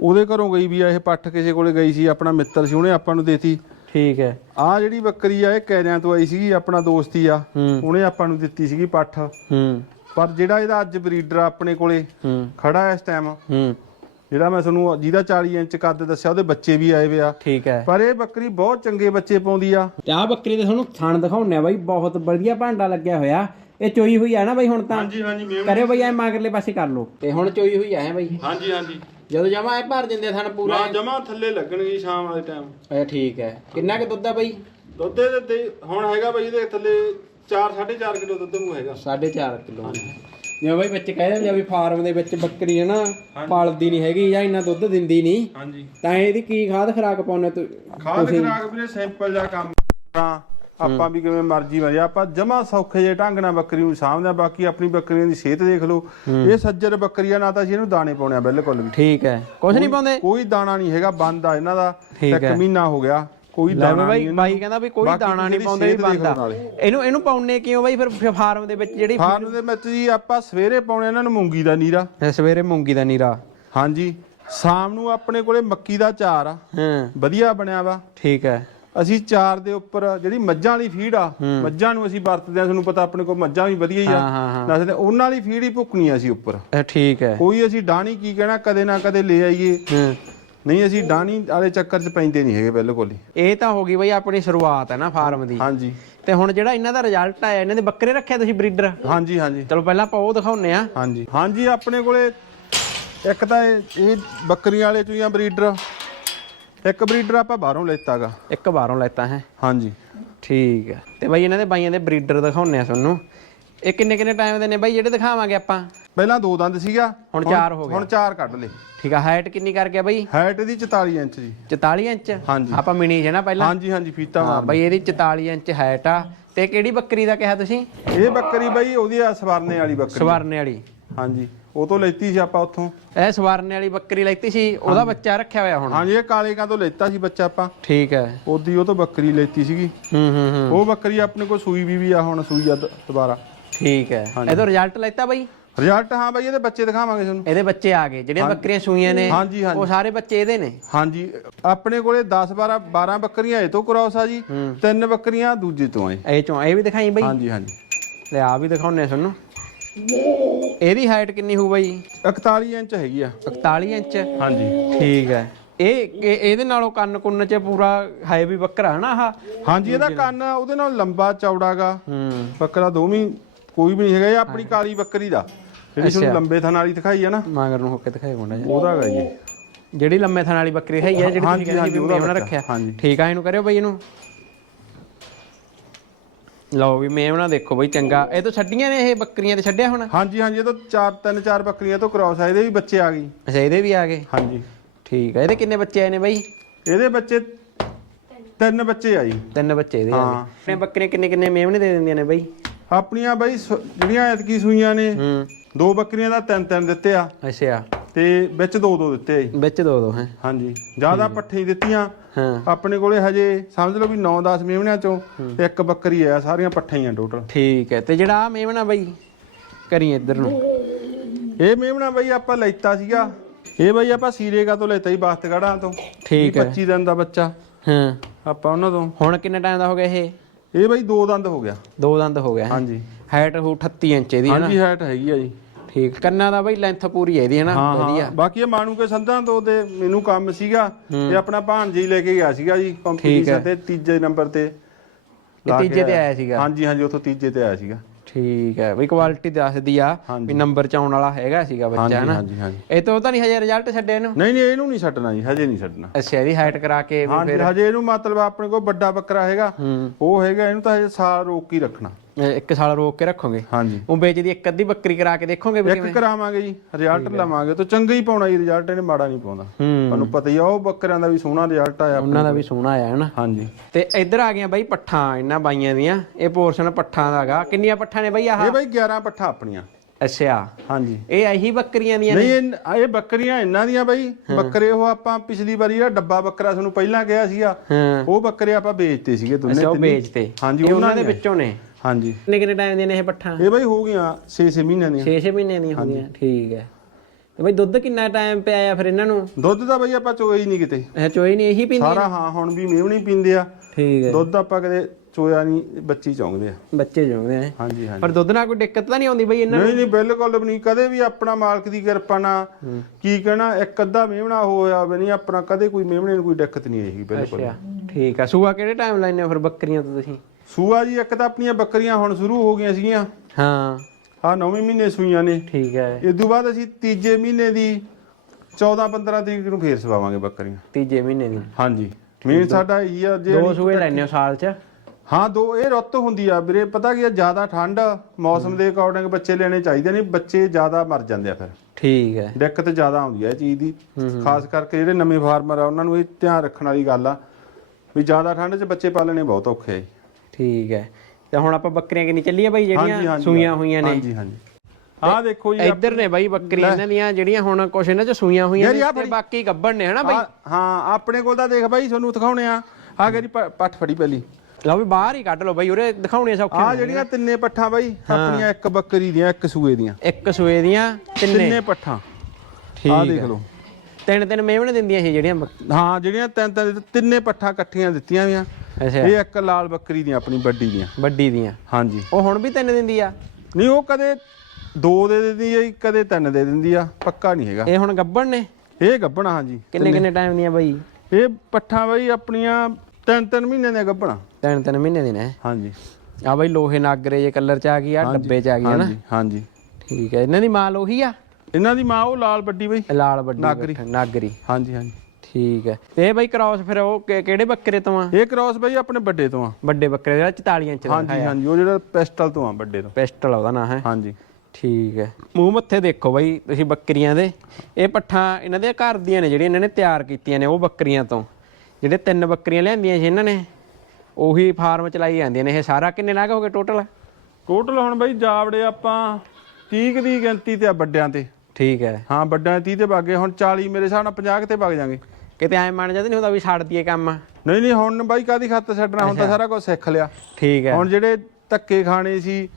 ਉਹਦੇ ਘਰੋਂ ਗਈ ਵੀ ਆ ਇਹ ਪੱਠ ਕਿਸੇ ਕੋਲੇ ਗਈ ਸੀ ਆਪਣਾ ਮਿੱਤਰ ਸੀ ਉਹਨੇ ਆਪਾਂ ਨੂੰ ਦੇਤੀ। ਠੀਕ ਹੈ। ਆ ਜਿਹੜੀ ਬੱਕਰੀ ਆ ਇਹ ਕੈਰਿਆਂ ਤੋਂ ਆਈ ਸੀਗੀ ਆਪਣਾ ਦੋਸਤ ਹੀ ਆ। ਹੂੰ। ਉਹਨੇ ਆਪਾਂ ਨੂੰ ਦਿੱਤੀ ਸੀਗੀ ਪੱਠ। ਹੂੰ। ਪਰ ਜਿਹੜਾ ਇਹਦਾ ਅੱਜ ਬਰੀਡਰ ਆਪਣੇ ਕੋਲੇ ਹੂੰ। ਖੜਾ ਇਸ ਟਾਈਮ ਹੂੰ। ਜਿਹੜਾ ਮੈਂ ਤੁਹਾਨੂੰ ਜਿਹਦਾ 40 ਇੰਚ ਕੱਦ ਦੱਸਿਆ ਉਹਦੇ ਬੱਚੇ ਵੀ ਆਏ ਵੇ ਆ। ਠੀਕ ਹੈ। ਪਰ ਇਹ ਬੱਕਰੀ ਬਹੁਤ ਚੰਗੇ ਬੱਚੇ ਪਾਉਂਦੀ ਆ। ਤੇ ਆਹ ਬੱਕਰੀ ਦੇ ਤੁਹਾਨੂੰ ਥਣ ਦਿਖਾਉਣੇ ਆ ਬਾਈ ਬਹੁਤ ਵਧੀਆ ਭਾਂਡਾ ਲੱਗਿਆ ਹੋਇਆ। ਇਹ ਚੋਈ ਹੋਈ ਆ ਨਾ ਬਾਈ ਹੁਣ ਤਾਂ? ਹਾਂਜੀ ਹਾਂਜੀ ਕਰਿਓ ਬਾਈ ਐ ਮਗਰਲੇ ਪਾਸੇ ਕਰ ਲਓ। ਤੇ ਹੁਣ ਚੋਈ ਹੋਈ ਆ ਹੈ ਬਾਈ। ਹਾਂਜੀ ਹਾਂਜੀ। ਜਦੋਂ ਜਮਾ ਐ ਭਰ ਦਿੰਦੇ ਥਣ ਪੂਰਾ? ਨਾ ਜਮਾ ਥੱਲੇ ਲੱਗਣਗੇ ਸ਼ਾਮ ਵਾਲੇ ਟਾਈਮ ਇਹ ਠੀਕ ਹੈ। ਕਿੰਨਾ ਕੁ ਦੁੱਧ ਆ ਬਾਈ? ਦੁੱਧ ਦੇ ਦੇ ਹੁਣ ਹੈਗਾ ਬਈ ਇਹਦੇ ਥੱਲੇ 4 4.5 ਕਿਲੋ ਦੁੱਧ ਨੂੰ ਹੈਗਾ। 4.5 ਕਿਲੋ। ਜਿਵੇਂ ਬਾਈ ਬੱਚੇ ਕਹਿ ਦਿੰਦੇ ਆ ਵੀ ਫਾਰਮ ਦੇ ਵਿੱਚ ਬੱਕਰੀ ਹੈ ਨਾ ਪਾਲਦੀ ਨਹੀਂ ਹੈਗੀ ਜਾਂ ਇੰਨਾ ਦੁੱਧ ਦਿੰਦੀ ਨਹੀਂ। ਹਾਂਜੀ। ਤਾਂ ਇਹਦੀ ਕੀ ਖਾਦ ਖਰਾਕ ਪਾਉਣੇ ਤੂੰ? ਖਾਦ ਖਰਾਕ ਵੀਰੇ ਸਿੰਪਲ ਜਿਹਾ ਕੰਮ ਤਾਂ ਆਪਾਂ ਵੀ ਕਿਵੇਂ ਮਰਜ਼ੀ ਮਰਿਆ ਆਪਾਂ ਜਮਾ ਸੌਖੇ ਜੇ ਢੰਗ ਨਾਲ ਬੱਕਰੀ ਨੂੰ ਆ ਬਾਕੀ ਆਪਣੀ ਬੱਕਰੀਆਂ ਦੀ ਸਿਹਤ ਦੇਖ ਲਓ। ਇਹ ਸੱਜਰ ਬੱਕਰੀਆਂ ਨਾ ਤਾਂ ਅਸੀਂ ਇਹਨੂੰ ਦਾਣੇ ਪਾਉਣੇ ਆ ਬਿਲਕੁਲ ਵੀ। ਠੀਕ ਹੈ। ਕੁਛ ਨਹੀਂ ਪਾਉਂਦੇ? ਕੋਈ ਦਾਣਾ ਨਹੀਂ ਹੈਗਾ ਬੰਦ ਆ ਇਹਨਾਂ ਦਾ ਇੱਕ ਮਹੀਨਾ ਹੋ ਗਿਆ। ਕੋਈ ਦਾਣਾ ਬਾਈ ਨਹੀਂ ਬਾਈ ਕਹਿੰਦਾ ਵੀ ਕੋਈ ਦਾਣਾ ਨਹੀਂ ਪਾਉਂਦੇ ਵੀ ਬੰਦਾ। ਇਹਨੂੰ ਇਹਨੂੰ ਪਾਉਣੇ ਕਿਉਂ ਬਾਈ ਫਿਰ ਫਾਰਮ ਦੇ ਵਿੱਚ ਜਿਹੜੀ ਫਾਰਮ ਦੇ ਵਿੱਚ ਜੀ ਆਪਾਂ ਸਵੇਰੇ ਪਾਉਣੇ ਇਹਨਾਂ ਨੂੰ ਮੂੰਗੀ ਦਾ ਨੀਰਾ। ਸਵੇਰੇ ਮੂੰਗੀ ਦਾ ਨੀਰਾ। ਹਾਂਜੀ। ਸ਼ਾਮ ਨੂੰ ਆਪਣੇ ਕੋਲੇ ਮੱਕੀ ਦਾ ਚਾਰ ਆ। ਹਾਂ। ਵਧੀਆ ਬਣਿਆ ਵਾ। ਠੀਕ ਹੈ। ਅਸੀਂ ਚਾਰ ਦੇ ਉੱਪਰ ਜਿਹੜੀ ਮੱਝਾਂ ਵਾਲੀ ਫੀਡ ਆ ਮੱਝਾਂ ਨੂੰ ਅਸੀਂ ਵਰਤਦੇ ਆ ਤੁਹਾਨੂੰ ਪਤਾ ਆਪਣੇ ਕੋਲ ਮੱਝਾਂ ਵੀ ਵਧੀਆ ਹੀ ਆ। ਨਸਲ ਉਹਨਾਂ ਵਾਲੀ ਫੀਡ ਹੀ ਭੁੱਕਣੀ ਆ ਅਸੀਂ ਉੱਪਰ। ਇਹ ਠੀਕ ਹੈ। ਕੋਈ ਅਸੀਂ ਡਾਣੀ ਕੀ ਕਹਿਣਾ ਕਦੇ ਨਾ ਕਦੇ ਲੈ ਆਈਏ। ਨਹੀਂ ਅਸੀਂ ਡਾਣੀ ਵਾਲੇ ਚੱਕਰ 'ਚ ਪੈਂਦੇ ਨਹੀਂ ਹੈਗੇ ਬਿਲਕੁਲ ਹੀ। ਇਹ ਤਾਂ ਹੋ ਗਈ ਬਈ ਆਪਣੀ ਸ਼ੁਰੂਆਤ ਹੈ ਨਾ ਫਾਰਮ ਦੀ। ਹਾਂਜੀ। ਤੇ ਹੁਣ ਜਿਹੜਾ ਇਹਨਾਂ ਦਾ ਰਿਜ਼ਲਟ ਆਇਆ ਇਹਨਾਂ ਦੇ ਬੱਕਰੇ ਰੱਖਿਆ ਤੁਸੀਂ ਬਰੀਡਰ? ਹਾਂਜੀ ਹਾਂਜੀ। ਚਲੋ ਪਹਿਲਾਂ ਆਪਾਂ ਉਹ ਦਿਖਾਉਨੇ ਆ ਹਾਂਜੀ। ਹਾਂਜੀ ਆਪਣੇ ਕੋਲੇ ਇੱਕ ਤਾਂ ਇਹ ਇਹ ਬੱਕਰੀਆਂ ਵਾਲੇ ਚੋਂ ਹੀ ਆ ਬਰੀਡਰ। ਇੱਕ ਬਰੀਡਰ ਆਪਾਂ ਬਾਹਰੋਂ ਲੈਤਾਗਾ। ਇੱਕ ਬਾਹਰੋਂ ਲੈਤਾ ਹੈ। ਹਾਂਜੀ। ਠੀਕ ਹੈ। ਤੇ ਬਈ ਇਹਨਾਂ ਦੇ ਬਾਈਆਂ ਦੇ ਬਰੀਡਰ ਦਿਖਾਉਨੇ ਆ ਤੁਹਾਨੂੰ। ਇਹ ਕਿੰਨੇ ਕਿੰਨੇ ਟਾਈਮ ਦੇ ਨੇ ਬਾਈ? ਜਿਹੜੇ ਦਿਖਾਵਾਂਗੇ ਆਪਾਂ। ਪਹਿਲਾਂ ਦੋ ਦੰਦ ਸੀਗਾ ਹੁਣ ਚਾਰ ਹੋ ਗਏ। ਹੁਣ ਚਾਰ ਕੱਢ ਲਏ। ਠੀਕ ਆ ਹਾਈਟ ਕਿੰਨੀ ਕਰ ਗਿਆ ਬਈ? ਹਾਈਟ ਇਹਦੀ 44 ਇੰਚ ਜੀ। 44 ਇੰਚ? ਹਾਂਜੀ। ਆਪਾਂ ਹੈ ਨਾ ਪਹਿਲਾਂ। ਹਾਂਜੀ ਹਾਂਜੀ ਫੀਤਾ ਹਾਂ ਮਾਰ ਬਈ ਇਹਦੀ 44 ਇੰਚ ਹਾਈਟ ਆ। ਤੇ ਕਿਹੜੀ ਬੱਕਰੀ ਦਾ ਕਿਹਾ ਤੁਸੀਂ? ਇਹ ਬੱਕਰੀ ਬਈ ਉਹਦੀ ਆ ਸਵਰਨੇ ਵਾਲੀ ਬੱਕਰੀ। ਸਵਰਨੇ ਵਾਲੀ। ਹਾਂਜੀ। ਉਹ ਤੋਂ ਲੈਤੀ ਸੀ ਆਪਾਂ ਉੱਥੋਂ। ਇਹ ਸਵਰਨੇ ਵਾਲੀ ਬੱਕਰੀ ਲੈਤੀ ਸੀ। ਉਹਦਾ ਬੱਚਾ ਰੱਖਿਆ ਹੋਇਆ ਹੁਣ। ਹਾਂਜੀ ਇਹ ਕਾਲੇ ਕਾਂ ਤੋਂ ਲੈਤਾ ਸੀ ਬੱਚਾ ਆਪਾਂ। ਠੀਕ ਹੈ। ਉਹਦੀ ਉਹ ਤੋਂ ਬੱਕਰੀ ਲੈਤੀ ਸੀਗੀ। ਹੂੰ ਹੂੰ ਹੂੰ। ਉਹ ਬੱਕਰੀ ਆਪਣੇ ਕੋਲ ਸੂਈ ਵੀ ਵੀ ਆ ਹੁਣ ਸੂਈ ਆ ਦ- ਦੁਬਾਰਾ। ਠੀਕ ਹੈ। ਇਹਦਾ ਰਿਜ਼ਲਟ ਲੈਤਾ ਬਈ? ਰਿਜ਼ਲਟ ਹਾਂ ਬਈ ਇਹਦੇ ਬੱਚੇ ਦਿਖਾਵਾਂਗੇ ਤੁਹਾਨੂੰ। ਇਹਦੇ ਬੱਚੇ ਆ ਗਏ ਜਿਹੜੀਆਂ ਬੱਕਰੀਆਂ ਸੂਈਆਂ ਨੇ ਹਾਂਜੀ ਹਾਂਜੀ। ਉਹ ਸਾਰੇ ਬੱਚੇ ਇਹਦੇ ਨੇ? ਹਾਂਜੀ ਆਪਣੇ ਕੋਲੇ 10 12 12 ਬੱਕਰੀਆਂ ਇਹ ਤੋਂ ਕ੍ਰਾਸ ਆ ਜੀ ਤਿੰਨ ਬੱਕਰੀਆਂ ਦੂਜੇ ਤੋਂ ਆਏ। ਇਹ ਚੋਂ ਇਹ ਵੀ ਦਿਖਾਈ ਬਈ? ਹਾਂਜੀ ਹਾਂਜੀ। ਲੈ ਆ ਵੀ ਦਿਖਾਉਨੇ ਤੁਹਾਨੂੰ। ਇਹਦੀ ਹਾਈਟ ਕਿੰਨੀ ਹੋਊ ਬਈ? 41 ਇੰਚ ਹੈਗੀ ਆ। 41 ਇੰਚ? ਹਾਂਜੀ। ਠੀਕ ਹੈ। ਇਹ ਇਹ- ਇਹਦੇ ਨਾਲੋਂ ਕੰਨ ਕੁੰਨ ਚ ਪੂਰਾ ਹੈ ਵੀ ਬੱਕਰਾ ਹਨਾ ਆਹ? ਹਾਂਜੀ ਇਹਦਾ ਕੰਨ ਉਹਦੇ ਨਾਲ ਲੰਬਾ ਚੌੜਾਗਾ। ਹੂੰ। ਬੱਕਰਾ ਦੋਵੇਂ ਕੋਈ ਵੀ ਨਹੀਂ ਹੈਗਾ ਇਹ ਆਪਣੀ ਕਾਲੀ ਬੱਕਰੀ ਦਾ। ਜਿਹੜੀ ਤੁਹਾਨੂੰ ਲੰਬੇ ਥਣ ਵਾਲੀ ਦਿਖਾਈ ਆ ਨਾ। ਮਗਰ ਨੂੰ ਹੋ ਕੇ ਦਿਖਾਈ ਮੁੰਡਾ ਜਿਹਾ। ਉਹਦਾ ਹੈਗਾ ਜੀ। ਜਿਹੜੀ ਲੰਮੇ ਥਣ ਵਾਲੀ ਬੱਕਰੀ ਹੈ ਜਿਹੜੀ ਤੁਸੀਂ ਕਹਿੰਦੇ ਵੀ ਬੱਚਾ, ਰੱਖਿਆ। ਠੀਕ ਆ ਇਹਨੂੰ ਕਰਿਓ ਬਈ ਇਹਨੂੰ। ਲਓ ਵੀ ਮੇਵਣਾ ਦੇਖੋ ਬਈ ਚੰਗਾ। ਇਹ ਤੋਂ ਛੱਡੀਆਂ ਨੇ ਇਹ ਬੱਕਰੀਆਂ ਤੇ ਛੱਡਿਆ ਹੁਣ। ਹਾਂਜੀ ਹਾਂਜੀ ਇਹ ਤੋਂ ਚਾਰ ਤਿੰਨ ਚਾਰ ਬੱਕਰੀਆਂ ਤੋਂ ਕ੍ਰਾਸ ਆ ਇਹਦੇ ਵੀ ਬੱਚੇ ਆ ਗਏ। ਅੱਛਾ ਇਹਦੇ ਵੀ ਆ ਗਏ? ਹਾਂਜੀ। ਠੀਕ ਆ ਇਹਦੇ ਕਿੰਨੇ ਬੱਚੇ ਆਏ ਨੇ ਬਈ? ਇਹਦੇ ਬੱਚੇ ਤਿੰਨ ਬੱਚੇ ਆ ਜੀ। ਤਿੰਨ ਬੱਚੇ ਇਹਦੇ ਆ ਹਾਂ। ਆਪਣੇ ਬੱਕਰੀਆਂ ਕਿੰਨੇ ਕਿੰਨੇ ਮੇਵਣੇ ਦੇ ਦਿੰਦੀਆਂ ਨੇ ਬਈ? ਆਪਣੀਆਂ ਬਈ ਸ- ਜਿਹੜੀਆਂ ਐਤਕੀ ਸੂਈਆਂ ਨੇ ਹੂੰ। ਦੋ ਬੱਕਰੀਆਂ ਦਾ ਤਿੰਨ ਤਿੰਨ ਦਿੱਤੇ ਆ। ਅੱਛਾ। ਤੇ ਵਿੱਚ ਦੋ ਦੋ ਦਿੱਤੇ ਆ ਜੀ। ਵਿੱਚ ਦੋ ਦੋ ਹੈ। ਹਾਂਜੀ। ਜ਼ਿਆਦਾ ਪੱਠੇ ਹੀ ਦਿੱਤੀਆਂ। ਹਾਂ। ਆਪਣੇ ਕੋਲੇ ਹਜੇ ਸਮਝ ਲਓ ਵੀ 9-10 ਮੇਵਣਿਆਂ ਚੋਂ ਇੱਕ ਬੱਕਰੀ ਆ ਸਾਰੀਆਂ ਪੱਠੇ ਹੀ ਆ ਟੋਟਲ ਠੀਕ ਹੈ। ਤੇ ਜਿਹੜਾ ਆ ਮੇਵਣਾ ਬਈ ਕਰੀ ਇੱਧਰ ਨੂੰ। ਇਹ ਮੇਵਣਾ ਬਈ ਆਪਾਂ ਲੈਤਾ ਸੀਗਾ। ਇਹ ਬਈ ਆਪਾਂ ਸੀਰੇਗਾ ਤੋਂ ਲੈਤਾ ਸੀ ਬਾਸਤਗੜਾਂ ਤੋਂ। ਠੀਕ ਹੈ। 25 ਦਿਨ ਦਾ ਬੱਚਾ। ਹਾਂ। ਆਪਾਂ ਉਹਨਾਂ ਤੋਂ। ਹੁਣ ਕਿੰਨੇ ਟਾਈਮ ਦਾ ਹੋ ਗਿਆ ਇਹ? ਇਹ ਬਈ ਦੋ ਦੰਦ ਹੋ ਗਿਆ। ਦੋ ਦੰਦ ਹੋ ਗਿਆ ਹਾਂਜੀ। ਹਾਈਟ ਹੋ 38 ਇੰਚ ਇਹਦੀ ਹੈ ਨਾ? ਹਾਂਜੀ ਹਾਈਟ ਹੈਗੀ ਆ ਜੀ। ਠੀਕ ਕੰਨਾਂ ਦਾ ਬਈ ਲੈਂਥ ਪੂਰੀ ਹੈ ਇਹਦੀ ਹੈ ਨਾ? ਵਧੀਆ ਹਾਂ। ਬਾਕੀ ਇਹ ਮਾਣੂ ਕੇ ਸੰਧਾਂ ਤੋਂ ਤੇ ਮੈਨੂੰ ਕੰਮ ਸੀਗਾ ਤੇ ਆਪਣਾ ਭਾਣਜੀ ਲੈ ਕੇ ਗਿਆ ਸੀਗਾ ਜੀ ਕੰਪੀਟੀਸ਼ਨ ਤੇ ਤੀਜੇ ਨੰਬਰ ਤੇ। ਤੀਜੇ ਤੇ ਆਇਆ ਸੀਗਾ। ਹਾਂਜੀ ਹਾਂਜੀ ਉੱਥੋਂ ਤੀਜੇ ਤੇ ਆਇਆ ਸੀਗਾ। ਠੀਕ ਹੈ ਬਈ ਕੁਆਲਿਟੀ ਦੱਸਦੀ ਆ ਵੀ ਨੰਬਰ ਚ ਆਉਣ ਵਾਲਾ ਹੈਗਾ ਸੀਗਾ ਬੱਚਾ ਹਨਾ? ਹਾਂਜੀ ਹਾਂਜੀ। ਇਹ ਤੋਂ ਤਾਂ ਨਹੀਂ ਹਜੇ ਰਿਜ਼ਲਟ ਛੱਡੇ ਇਹਨੂੰ? ਨਹੀਂ ਨਹੀਂ ਇਹਨੂੰ ਨਹੀਂ ਛੱਡਣਾ ਜੀ ਹਜੇ ਨਹੀਂ ਛੱਡਣਾ। ਅੱਛਾ ਇਹਦੀ ਹਾਈਟ ਕਰਾ ਕੇ ਵੀ ਹਾਂਜੀ ਹਜੇ ਇਹਨੂੰ ਮਤਲਬ ਆਪਣੇ ਕੋਲ ਵੱਡਾ ਬੱਕਰਾ ਹੈਗਾ ਉਹ ਹੈਗਾ ਇਹਨੂੰ ਤਾਂ ਹਜੇ ਸਾਲ ਰੋਕ ਕੇ ਹੀ ਰੱਖਣਾ। ਇੱਕ ਸਾਲ ਰੋਕ ਕੇ ਰੱਖੋਗੇ? ਹਾਂਜੀ। ਉਹ ਵੇਚਦੀ ਇੱਕ ਅੱਧੀ ਬੱਕਰੀ ਕਰਾ ਕੇ ਦੇਖੋਗੇ ਵੀ ਇੱਕ ਕਰਾਵਾਂਗੇ ਜੀ ਰਿਜ਼ਲਟ ਲਵਾਂਗੇ ਤਾਂ ਚੰਗਾ ਹੀ ਪਾਉਣਾ ਜੀ ਰਿਜ਼ਲਟ ਇਹਨੇ ਮਾੜਾ ਨਹੀਂ ਪਾਉਂਦਾ ਤੁਹਾਨੂੰ ਪਤਾ ਹੀ ਆ ਉਹ ਬੱਕਰਿਆਂ ਦਾ ਵੀ ਸੋਹਣਾ ਰਿਜ਼ਲਟ ਆਇਆ ਉਹਨਾਂ ਦਾ ਵੀ ਸੋਹਣਾ ਆਇਆ ਹੈ ਨਾ? ਹਾਂਜੀ। ਤੇ ਇੱਧਰ ਆ ਗਈਆਂ ਬਾਈ ਪੱਠਾਂ ਇਹਨਾਂ ਬਾਈਆਂ ਦੀਆਂ। ਇਹ ਪੋਰਸ਼ਨ ਪੱਠਾਂ ਦਾਗਾ ਕਿੰਨੀਆਂ ਪੱਠਾਂ ਨੇ ਬਾਈ ਆਹ? ਇਹ ਬਾਈ 11 ਪੱਠਾ ਆਪਣੀਆਂ। ਅੱਛਾ। ਹਾਂਜੀ। ਇਹ ਇਹੀ ਬੱਕਰੀਆਂ ਦੀਆਂ ਨੇ? ਨਹੀਂ ਇਹ ਇਹ ਬੱਕਰੀਆਂ ਇਹਨਾਂ ਦੀਆਂ ਬਾਈ। ਬੱਕਰੇ ਉਹ ਆਪਾਂ ਪਿਛਲੀ ਵਾਰੀ ਜਿਹੜਾ ਡੱਬਾ ਬੱਕਰਾ ਤੁਹਾਨੂੰ ਪਹਿਲਾਂ ਕਿਹਾ ਸੀਗਾ। ਉਹ ਬੱਕਰੇ ਆਪਾਂ ਵੇਚਤੇ ਸੀਗੇ ਦੋਨੇ ਅੱਛਾ ਉਹ ਤਿੰਨੇ। ਵੇਚਤੇ। ਹਾਂਜੀ ਉਹਨਾਂ ਦੇ। ਵਿੱਚੋਂ ਨੇ? ਹਾਂਜੀ। ਕਿੰਨੇ ਕਿੰਨੇ ਟਾਈਮ ਦੀਆਂ ਨੇ ਇਹ ਪੱਠਾਂ? ਇਹ ਬਾਈ ਹੋ ਗਈਆਂ 6-6 ਮਹੀਨਿਆਂ ਦੀਆਂ। 6-6 ਮਹੀਨਿਆਂ ਦੀਆਂ ਹੁੰਦੀਆਂ ਠੀਕ ਹੈ। ਤੇ ਬਾਈ ਦੁੱਧ ਕਿੰਨਾ ਟਾਈਮ ਪਿਆ ਆ ਫਿਰ ਇਹਨਾਂ ਨੂੰ? ਦੁੱਧ ਦਾ ਬਾਈ ਆਪਾਂ ਚੋਇਆ ਹੀ ਨਹੀਂ ਕਿਤੇ। ਇਹ ਚੋਈ ਨਹੀਂ ਇਹੀ ਪੀਂਦੇ ਸਾਰਾ ਹਾਂ ਹੁਣ ਵੀ ਮੇਵਣੀ ਪੀਂਦੇ ਆ। ਠੀਕ ਹੈ। ਦੁੱਧ ਆਪਾਂ ਕਦੇ ਚੋਇਆ ਨਹੀਂ ਬੱਚੀ ਚੌਂਕਦੇ ਆ। ਬੱਚੇ ਜੋਂਦੇ ਆ। ਹਾਂਜੀ ਹਾਂਜੀ। ਪਰ ਦੁੱਧ ਨਾਲ ਕੋਈ ਦਿੱਕਤ ਤਾਂ ਨਹੀਂ ਆਉਂਦੀ ਬਈ ਇਹਨਾਂ ਨਹੀਂ ਨਹੀਂ ਬਿਲਕੁਲ ਵੀ ਨਹੀਂ। ਕਦੇ ਵੀ ਆਪਣਾ ਮਾਲਕ ਦੀ ਕਿਰਪਾ ਨਾਲ ਕੀ ਕਹਿਣਾ ਇੱਕ ਅੱਧਾ ਮੇਵਣਾ ਹੋਇਆ ਵੀ ਨਹੀਂ ਆਪਣਾ ਕਦੇ ਕੋਈ ਮੇਵਣੇ ਨੂੰ ਕੋਈ ਦਿੱਕਤ ਨਹੀਂ ਆਏਗੀ ਬਿਲਕੁਲ। ਅੱਛਾ ਠੀਕ ਆ। ਸੂਆ ਕਿਹੜੇ ਟਾਈਮ ਲਾਈਨੇ ਫਿਰ ਬੱਕਰੀਆਂ ਤੋਂ ਤੁਸੀਂ? ਸੂਆ ਜੀ ਇੱਕ ਤਾਂ ਆਪਣੀਆਂ ਬੱਕਰੀਆਂ ਹੁਣ ਸ਼ੁਰੂ ਹੋ ਗਈਆਂ ਸੀਗੀਆਂ। ਹਾਂ। ਆ ਨੌਵੇਂ ਮਹੀਨੇ ਸੂਈਆਂ ਨੇ। ਠੀਕ ਹੈ। ਇਸ ਤੋਂ ਬਾਅਦ ਅਸੀਂ ਤੀਜੇ ਮਹੀਨੇ ਦੀ 14 15 ਤਰੀਕ ਨੂੰ ਫੇਰ ਸਵਾਵਾਂਗੇ ਬੱਕਰੀਆਂ। ਤੀਜੇ ਮਹੀਨੇ ਦੀ। ਹਾਂਜੀ। ਮੇਨ ਸਾਡਾ ਇਹੀ ਆ ਜੇ ਦੋ ਸੂਏ ਲੈਣੇ ਹੋ ਸਾਲ ਚ? ਹਾਂ ਦੋ ਇਹ ਰੁੱਤ ਹੁੰਦੀ ਆ ਵੀਰੇ। ਪਤਾ ਕੀ ਆ ਜ਼ਿਆਦਾ ਠੰਡ ਮੌਸਮ ਦੇ ਅਕੋਰਡਿੰਗ ਬੱਚੇ ਲੈਣੇ ਚਾਹੀਦੇ ਨੇ ਬੱਚੇ ਜ਼ਿਆਦਾ ਮਰ ਜਾਂਦੇ ਆ ਫਿਰ। ਠੀਕ ਹੈ। ਦਿੱਕਤ ਜ਼ਿਆਦਾ ਆਉਂਦੀ ਆ ਇਹ ਚੀਜ਼ ਦੀ। ਖਾਸ ਕਰਕੇ ਜਿਹੜੇ ਨਵੇਂ ਫਾਰਮਰ ਆ ਉਹਨਾਂ ਨੂੰ ਇਹ ਧਿਆਨ ਰੱਖਣ ਵਾਲੀ ਗੱਲ ਆ ਵੀ ਜ਼ਿਆਦਾ ਠੰਡ 'ਚ ਬੱਚੇ ਪਾਲਣੇ ਬਹੁਤ ਔਖੇ ਆ ਜੀ। ਠੀਕ ਹੈ। ਤੇ ਹੁਣ ਆਪਾਂ ਬੱਕਰੀਆਂ ਕਿੰਨੀ ਚੱਲੀਆਂ ਬਾਈ ਜਿਹੜੀਆਂ? ਸੂਈਆਂ ਹੋਈਆਂ ਨੇ। ਹਾਂਜੀ ਹਾਂਜੀ। ਆਹ ਦੇਖੋ ਜੀ ਇੱਧਰ ਨੇ ਬਾਈ ਬੱਕਰੀਆਂ ਇਹਨਾਂ ਦੀਆਂ ਜਿਹੜੀਆਂ ਹੁਣ ਕੁਛ ਇਹਨਾਂ ਚ ਸੂਈਆਂ ਹੋਈਆਂ ਨੇ ਤੇ ਬਾਕੀ ਗੱਬੜ ਨੇ ਹਨਾ ਬਾਈ? ਹਾਂ ਆਪਣੇ ਕੋਲ ਤਾਂ ਦੇਖ ਬਾਈ ਤੁਹਾਨੂੰ ਦਿਖਾਉਣੇ ਆ। ਆ ਗਰੀ ਪੱਠ ਫੜੀ ਪਹਿਲੀ। ਲਓ ਵੀ ਬਾਹਰ ਹੀ ਕੱਢ ਲਓ ਬਾਈ ਉਰੇ ਦਿਖਾਉਣੀਆਂ ਸੌਖੀਆਂ ਆ ਜਿਹੜੀਆਂ ਤਿੰਨੇ ਪੱਠਾਂ ਬਾਈ ਆਪਣੀਆਂ ਇੱਕ ਬੱਕਰੀ ਦੀਆਂ ਇੱਕ ਸੂਏ ਦੀਆਂ। ਇੱਕ ਸੂਏ ਦੀਆਂ ਤਿੰਨੇ। ਤਿੰਨੇ ਪੱਠਾਂ। ਠੀਕ ਆ ਦੇਖ ਲਓ। ਤਿੰਨ ਤਿੰਨ ਮੇਵਣੇ ਦਿੰਦੀਆਂ ਸੀ ਜਿਹੜੀਆਂ ਹਾਂ ਜਿਹੜੀਆਂ ਤਿੰਨ ਤਿੰਨ ਤਿੰਨੇ ਪੱਠਾਂ ਇਕੱਠੀਆਂ ਦਿੱਤੀਆਂ ਵੀਆਂ ਅੱਛਾ। ਇਹ ਇੱਕ ਲਾਲ ਬੱਕਰੀ ਦੀਆਂ ਆਪਣੀ ਵੱਡੀ ਦੀਆਂ। ਵੱਡੀ ਦੀਆਂ। ਹਾਂਜੀ। ਉਹ ਹੁਣ ਵੀ ਤਿੰਨ ਦਿੰਦੀ ਆ? ਨਹੀਂ ਉਹ ਕਦੇ ਦੋ ਦੇ ਦਿੰਦੀ ਹੈ ਕਦੇ ਤਿੰਨ ਦੇ ਦਿੰਦੀ ਆ। ਪੱਕਾ ਨਹੀਂ ਹੈਗਾ। ਇਹ ਹੁਣ ਗੱਬੜ ਨੇ? ਇਹ ਗੱਭਣਾ ਹਾਂਜੀ। ਕਿੰਨੇ ਕਿੰਨੇ ਟਾਈਮ ਦੀਆਂ ਬਾਈ? ਇਹ ਪੱਠਾਂ ਬਾਈ ਆਪਣੀਆਂ ਤਿੰਨ ਤਿੰਨ ਮਹੀਨੇ ਦੀਆਂ ਗੱਭਣਾ ਤਿੰਨ ਤਿੰਨ ਮਹੀਨੇ ਦੀ ਨੇ। ਹਾਂਜੀ। ਆ ਬਾਈ ਲੋਹੇ ਨਾਗਰੇ ਜੇ ਕਲਰ ਚ ਆ ਗਈ ਆ ਡੱਬੇ ਚ ਆ ਗਈ ਹੈ ਨਾ। ਹਾਂਜੀ ਹਾਂਜੀ। ਠੀਕ ਹੈ ਇਹਨਾਂ ਦੀ ਮਾਂ ਲੋਹੀ ਆ? ਇਹਨਾਂ ਦੀ ਮਾਂ ਉਹ ਲਾਲ ਵੱਡੀ ਬਈ। ਲਾਲ ਵੱਡੀ ਨਾਗਰੀ। ਨਾਗਰੀ। ਹਾਂਜੀ ਹਾਂਜੀ। ਠੀਕ ਹੈ। ਤੇ ਇਹ ਬਾਈ ਕ੍ਰਾਸ ਫਿਰ ਉਹ ਕਿ- ਕਿਹੜੇ ਬੱਕਰੇ ਤੋਂ ਆ? ਇਹ ਕ੍ਰਾਸ ਬਈ ਆਪਣੇ ਵੱਡੇ ਤੋਂ ਆ। ਵੱਡੇ ਬੱਕਰੇ ਜਿਹੜਾ 44 ਇੰਚ ਦਾ ਹਾਂਜੀ ਹਾਂਜੀ ਉਹ ਜਿਹੜਾ ਪਿਸਟਲ ਤੋਂ ਆ ਵੱਡੇ ਤੋਂ। ਪਿਸਟਲ ਉਹਦਾ ਨਾਂ ਹੈ? ਹਾਂਜੀ। ਠੀਕ ਹੈ। ਮੂੰਹ ਮੱਥੇ ਦੇਖੋ ਬਾਈ ਤੁਸੀਂ ਬੱਕਰੀਆਂ ਦੇ। ਇਹ ਪੱਠਾਂ ਇਹਨਾਂ ਦੇ ਘਰ ਦੀਆਂ ਨੇ ਜਿਹੜੀਆਂ ਇਹਨਾਂ ਨੇ ਤਿਆਰ ਕੀਤੀਆਂ ਨੇ ਉਹ ਬੱਕਰੀਆਂ ਤੋਂ। ਜਿਹੜੇ ਤਿੰਨ ਬੱਕਰੀਆਂ ਲਿਆਂਦੀਆਂ ਸੀ ਇਹਨਾਂ ਨੇ ਉਹੀ ਫਾਰਮ ਚਲਾਈ ਜਾਂਦੀਆਂ ਨੇ। ਇਹ ਸਾਰਾ ਕਿੰਨੇ ਲੱਗ ਹੋ ਗਏ ਟੋਟਲ ਟੋਟਲ ਹੁਣ ਬਈ ਜਾਵੜੇ ਆਪਾਂ 30 ਕੁ ਦੀ ਗਿਣਤੀ ਤੇ ਆ ਵੱਡਿਆਂ ਤੇ। ਠੀਕ ਹੈ। ਹਾਂ ਵੱਡਿਆਂ 30 ਤੇ ਵਗ ਗਏ। ਹੁਣ 40 ਮੇਰੇ ਹਿਸਾਬ ਨਾਲ 50 ਕੁ ਤੇ ਵਗ ਜਾਾਂਗੇ ਕਿਤੇ ਐ ਮੰਨ ਜਾਂਦੇ ਨਹੀਂ ਹੁੰਦਾ ਵੀ ਛੱਡ ਦਈਏ ਕੰਮ। ਨਹੀਂ ਨਹੀਂ ਹੁਣ ਬਾਈ ਕਾਦੀ ਖਾਤਰ ਛੱਡਣਾ? ਹੁਣ ਤਾਂ ਸਾਰਾ ਕੁਝ ਸਿੱਖ ਲਿਆ। ਠੀਕ ਹੈ। ਹੁਣ ਜਿਹੜੇ ਧੱਕੇ ਖਾਣੇ ਸੀ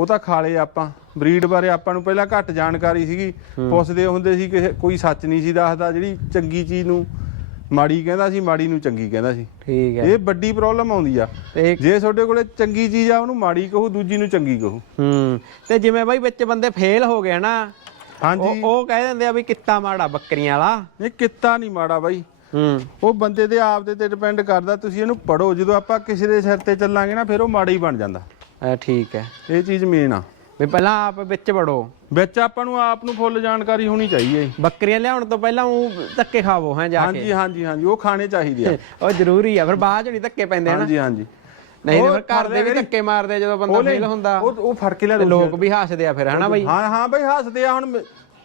ਉਹ ਤਾਂ ਖਾ ਲਏ ਆਪਾਂ। ਬਰੀਡ ਬਾਰੇ ਆਪਾਂ ਨੂੰ ਪਹਿਲਾਂ ਘੱਟ ਜਾਣਕਾਰੀ ਸੀਗੀ। ਪੁੱਛਦੇ ਹੁੰਦੇ ਸੀ ਕਿ ਕੋਈ ਸੱਚ ਨਹੀਂ ਸੀ ਦੱਸਦਾ। ਜਿਹੜੀ ਚੰਗੀ ਚੀਜ਼ ਨੂੰ ਮਾੜੀ ਕਹਿੰਦਾ ਸੀ ਮਾੜੀ ਨੂੰ ਚੰਗੀ ਕਹਿੰਦਾ ਸੀ। ਠੀਕ ਹੈ। ਇਹ ਵੱਡੀ ਪ੍ਰੋਬਲਮ ਆਉਂਦੀ ਆ। ਜੇ ਤੁਹਾਡੇ ਕੋਲੇ ਚੰਗੀ ਚੀਜ਼ ਆ ਉਹਨੂੰ ਮਾੜੀ ਕਹੋ ਦੂਜੀ ਨੂੰ ਚੰਗੀ ਕਹੋ। ਹੂੰ। ਤੇ ਜਿਵੇਂ ਬਾਈ ਵਿੱਚ ਬੰਦੇ ਫੇਲ ਹੋ ਗਏ ਨਾ ਹਾਂਜੀ। ਉਹ ਉਹ ਕਹਿ ਦਿੰਦੇ ਆ ਵੀ ਕਿੱਤਾ ਮਾੜਾ ਬੱਕਰੀਆਂ ਵਾਲਾ। ਇਹ ਕਿੱਤਾ ਨਹੀਂ ਮਾੜਾ ਬਾਈ। ਹੂੰ। ਉਹ ਬੰਦੇ ਦੇ ਆਪ ਦੇ ਤੇ ਡਿਪੈਂਡ ਕਰਦਾ ਤੁਸੀਂ ਇਹਨੂੰ ਪੜੋ ਜਦੋਂ ਆਪਾਂ ਕਿਸੇ ਦੇ ਸਿਰ ਤੇ ਚੱਲਾਂਗੇ ਨਾ ਫਿਰ ਉਹ ਮਾੜਾ ਹੀ ਬਣ ਜਾਂਦਾ। ਇਹ ਠੀਕ ਹੈ ਇਹ ਚੀਜ਼ ਮੇਨ ਆ। ਵੀ ਪਹਿਲਾਂ ਆਪ ਵਿੱਚ ਵੜੋ। ਵਿੱਚ ਆਪਾਂ ਨੂੰ ਆਪ ਨੂੰ ਫੁੱਲ ਜਾਣਕਾਰੀ ਹੋਣੀ ਚਾਹੀਦੀ ਹੈ ਬੱਕਰੀਆਂ ਲਿਆਉਣ ਤੋਂ ਪਹਿਲਾਂ ਉਹ ਧੱਕੇ ਖਾਵੋ ਹੈ ਜਾ ਕੇ। ਹਾਂਜੀ ਹਾਂਜੀ ਹਾਂਜੀ ਉਹ ਖਾਣੇ ਚਾਹੀਦੇ ਆ। ਉਹ ਜ਼ਰੂਰੀ ਆ ਫਿਰ ਬਾਅਦ ਚ ਨਹੀਂ ਧੱਕੇ ਪੈਂਦੇ ਹਨਾ ਹਾਂਜੀ ਹਾਂਜੀ। ਨਹੀਂ ਤੇ ਫਿਰ ਘਰ ਦੇ ਵੀ ਧੱਕੇ ਮਾਰਦੇ ਆ ਜਦੋਂ ਬੰਦਾ ਫੇਲ ਹੁੰਦਾ। ਉਹ ਉਹ ਫੜ ਕੇ ਲਿਆ ਤੇ ਲੋਕ ਵੀ ਹੱਸਦੇ ਆ ਫਿਰ ਹਨਾ ਬਾਈ? ਹਾਂ ਹਾਂ ਬਈ ਹੱਸਦੇ ਆ ਹੁਣ